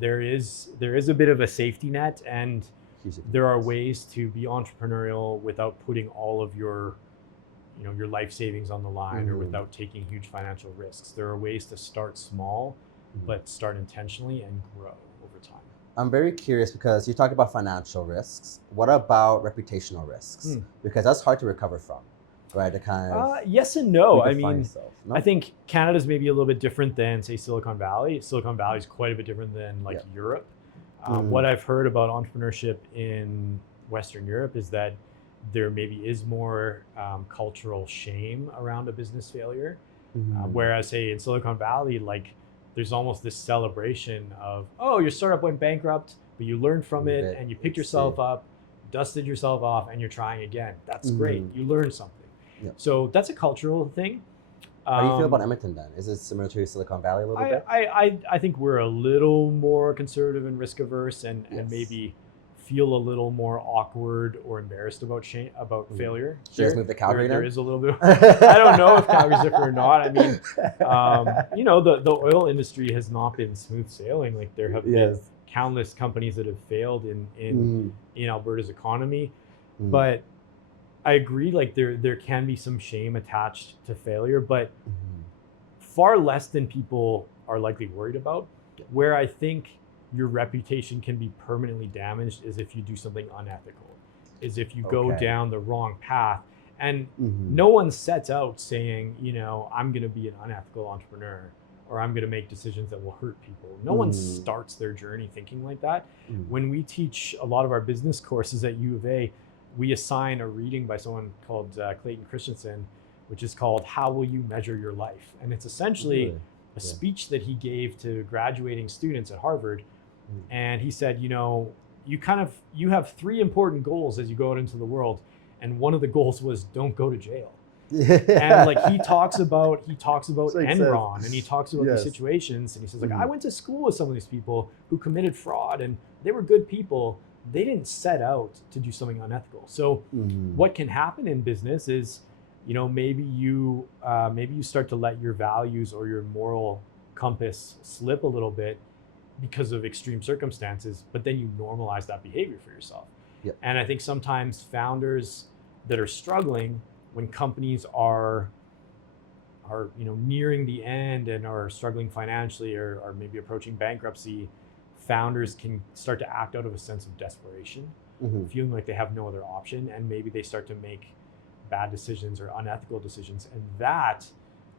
there is a bit of a safety net, and there are ways to be entrepreneurial without putting all of your life savings on the line, or without taking huge financial risks. There are ways to start small, but start intentionally and grow over time. I'm very curious because you talk about financial risks. What about reputational risks? Because that's hard to recover from, right? To kind of yes and no. I mean, no? I think Canada's maybe a little bit different than, say, Silicon Valley. Silicon Valley is quite a bit different than Europe. What I've heard about entrepreneurship in Western Europe is that there maybe is more cultural shame around a business failure. Whereas, say, in Silicon Valley, like, there's almost this celebration of, oh, your startup went bankrupt, but you learned from it and you picked yourself up, dusted yourself off, and you're trying again. That's great. You learned something. So that's a cultural thing. How do you feel about Edmonton then? Is it similar to Silicon Valley a little bit? I think we're a little more conservative and risk averse, and maybe feel a little more awkward or embarrassed about failure. Should just move to Calgary there is a little bit. I don't know if Calgary's different or not. I mean, the oil industry has not been smooth sailing. Like, there have been countless companies that have failed in Alberta's economy. But I agree, like, there can be some shame attached to failure, but far less than people are likely worried about. Where I think your reputation can be permanently damaged is if you do something unethical, is if you go down the wrong path. And no one sets out saying, I'm going to be an unethical entrepreneur, or I'm going to make decisions that will hurt people. No one starts their journey thinking like that. When we teach a lot of our business courses at U of A, we assign a reading by someone called Clayton Christensen, which is called How Will You Measure Your Life? And it's essentially a speech that he gave to graduating students at Harvard. And he said, you have three important goals as you go out into the world. And one of the goals was, don't go to jail. And like, he talks about Enron, and he talks about these situations, and he says, like, I went to school with some of these people who committed fraud, and they were good people. They didn't set out to do something unethical. So what can happen in business is, maybe you start to let your values or your moral compass slip a little bit because of extreme circumstances, but then you normalize that behavior for yourself. And I think sometimes founders that are struggling, when companies are nearing the end and are struggling financially, or maybe approaching bankruptcy, founders can start to act out of a sense of desperation, feeling like they have no other option, and maybe they start to make bad decisions or unethical decisions, and that,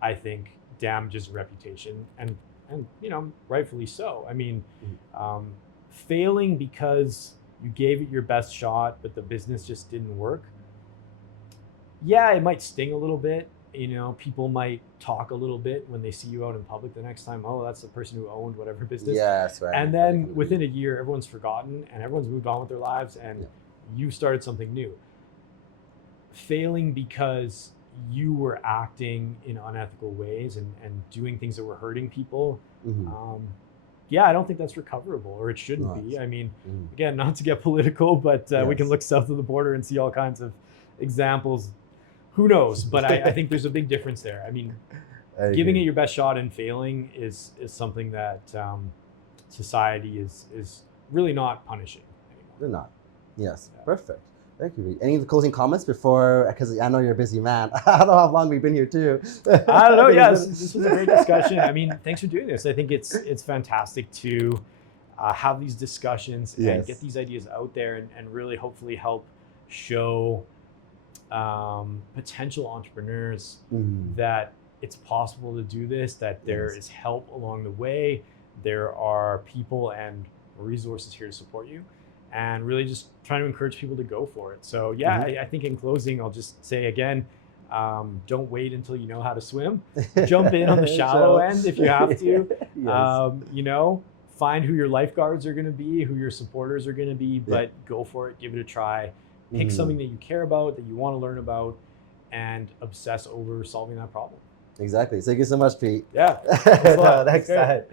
I think, damages reputation, and rightfully so. I mean, failing because you gave it your best shot, but the business just didn't work. Yeah, it might sting a little bit. People might talk a little bit when they see you out in public the next time. Oh, that's the person who owned whatever business. Yes, right. And then within a year, everyone's forgotten and everyone's moved on with their lives, and you started something new. failing because you were acting in unethical ways and doing things that were hurting people, yeah, I don't think that's recoverable, or it shouldn't be. I mean, again, not to get political, but we can look south of the border and see all kinds of examples. Who knows? But I think there's a big difference there. I mean, giving it your best shot and failing is something that society is really not punishing anymore. They're not. Yes, perfect. Thank you. Any closing comments before, because I know you're a busy man. I don't know how long we've been here too. I don't know. Yeah, this was a great discussion. I mean, thanks for doing this. I think it's fantastic to have these discussions and get these ideas out there and really hopefully help show potential entrepreneurs that it's possible to do this, that there is help along the way. There are people and resources here to support you, and really just trying to encourage people to go for it. So yeah, I think in closing, I'll just say again, don't wait until you know how to swim. Jump in on the shallow end if you have to. You know, find who your lifeguards are going to be, who your supporters are going to be, but go for it, give it a try. Pick something that you care about, that you want to learn about, and obsess over solving that problem. Exactly. Thank you so much, Pete. Yeah. Next time.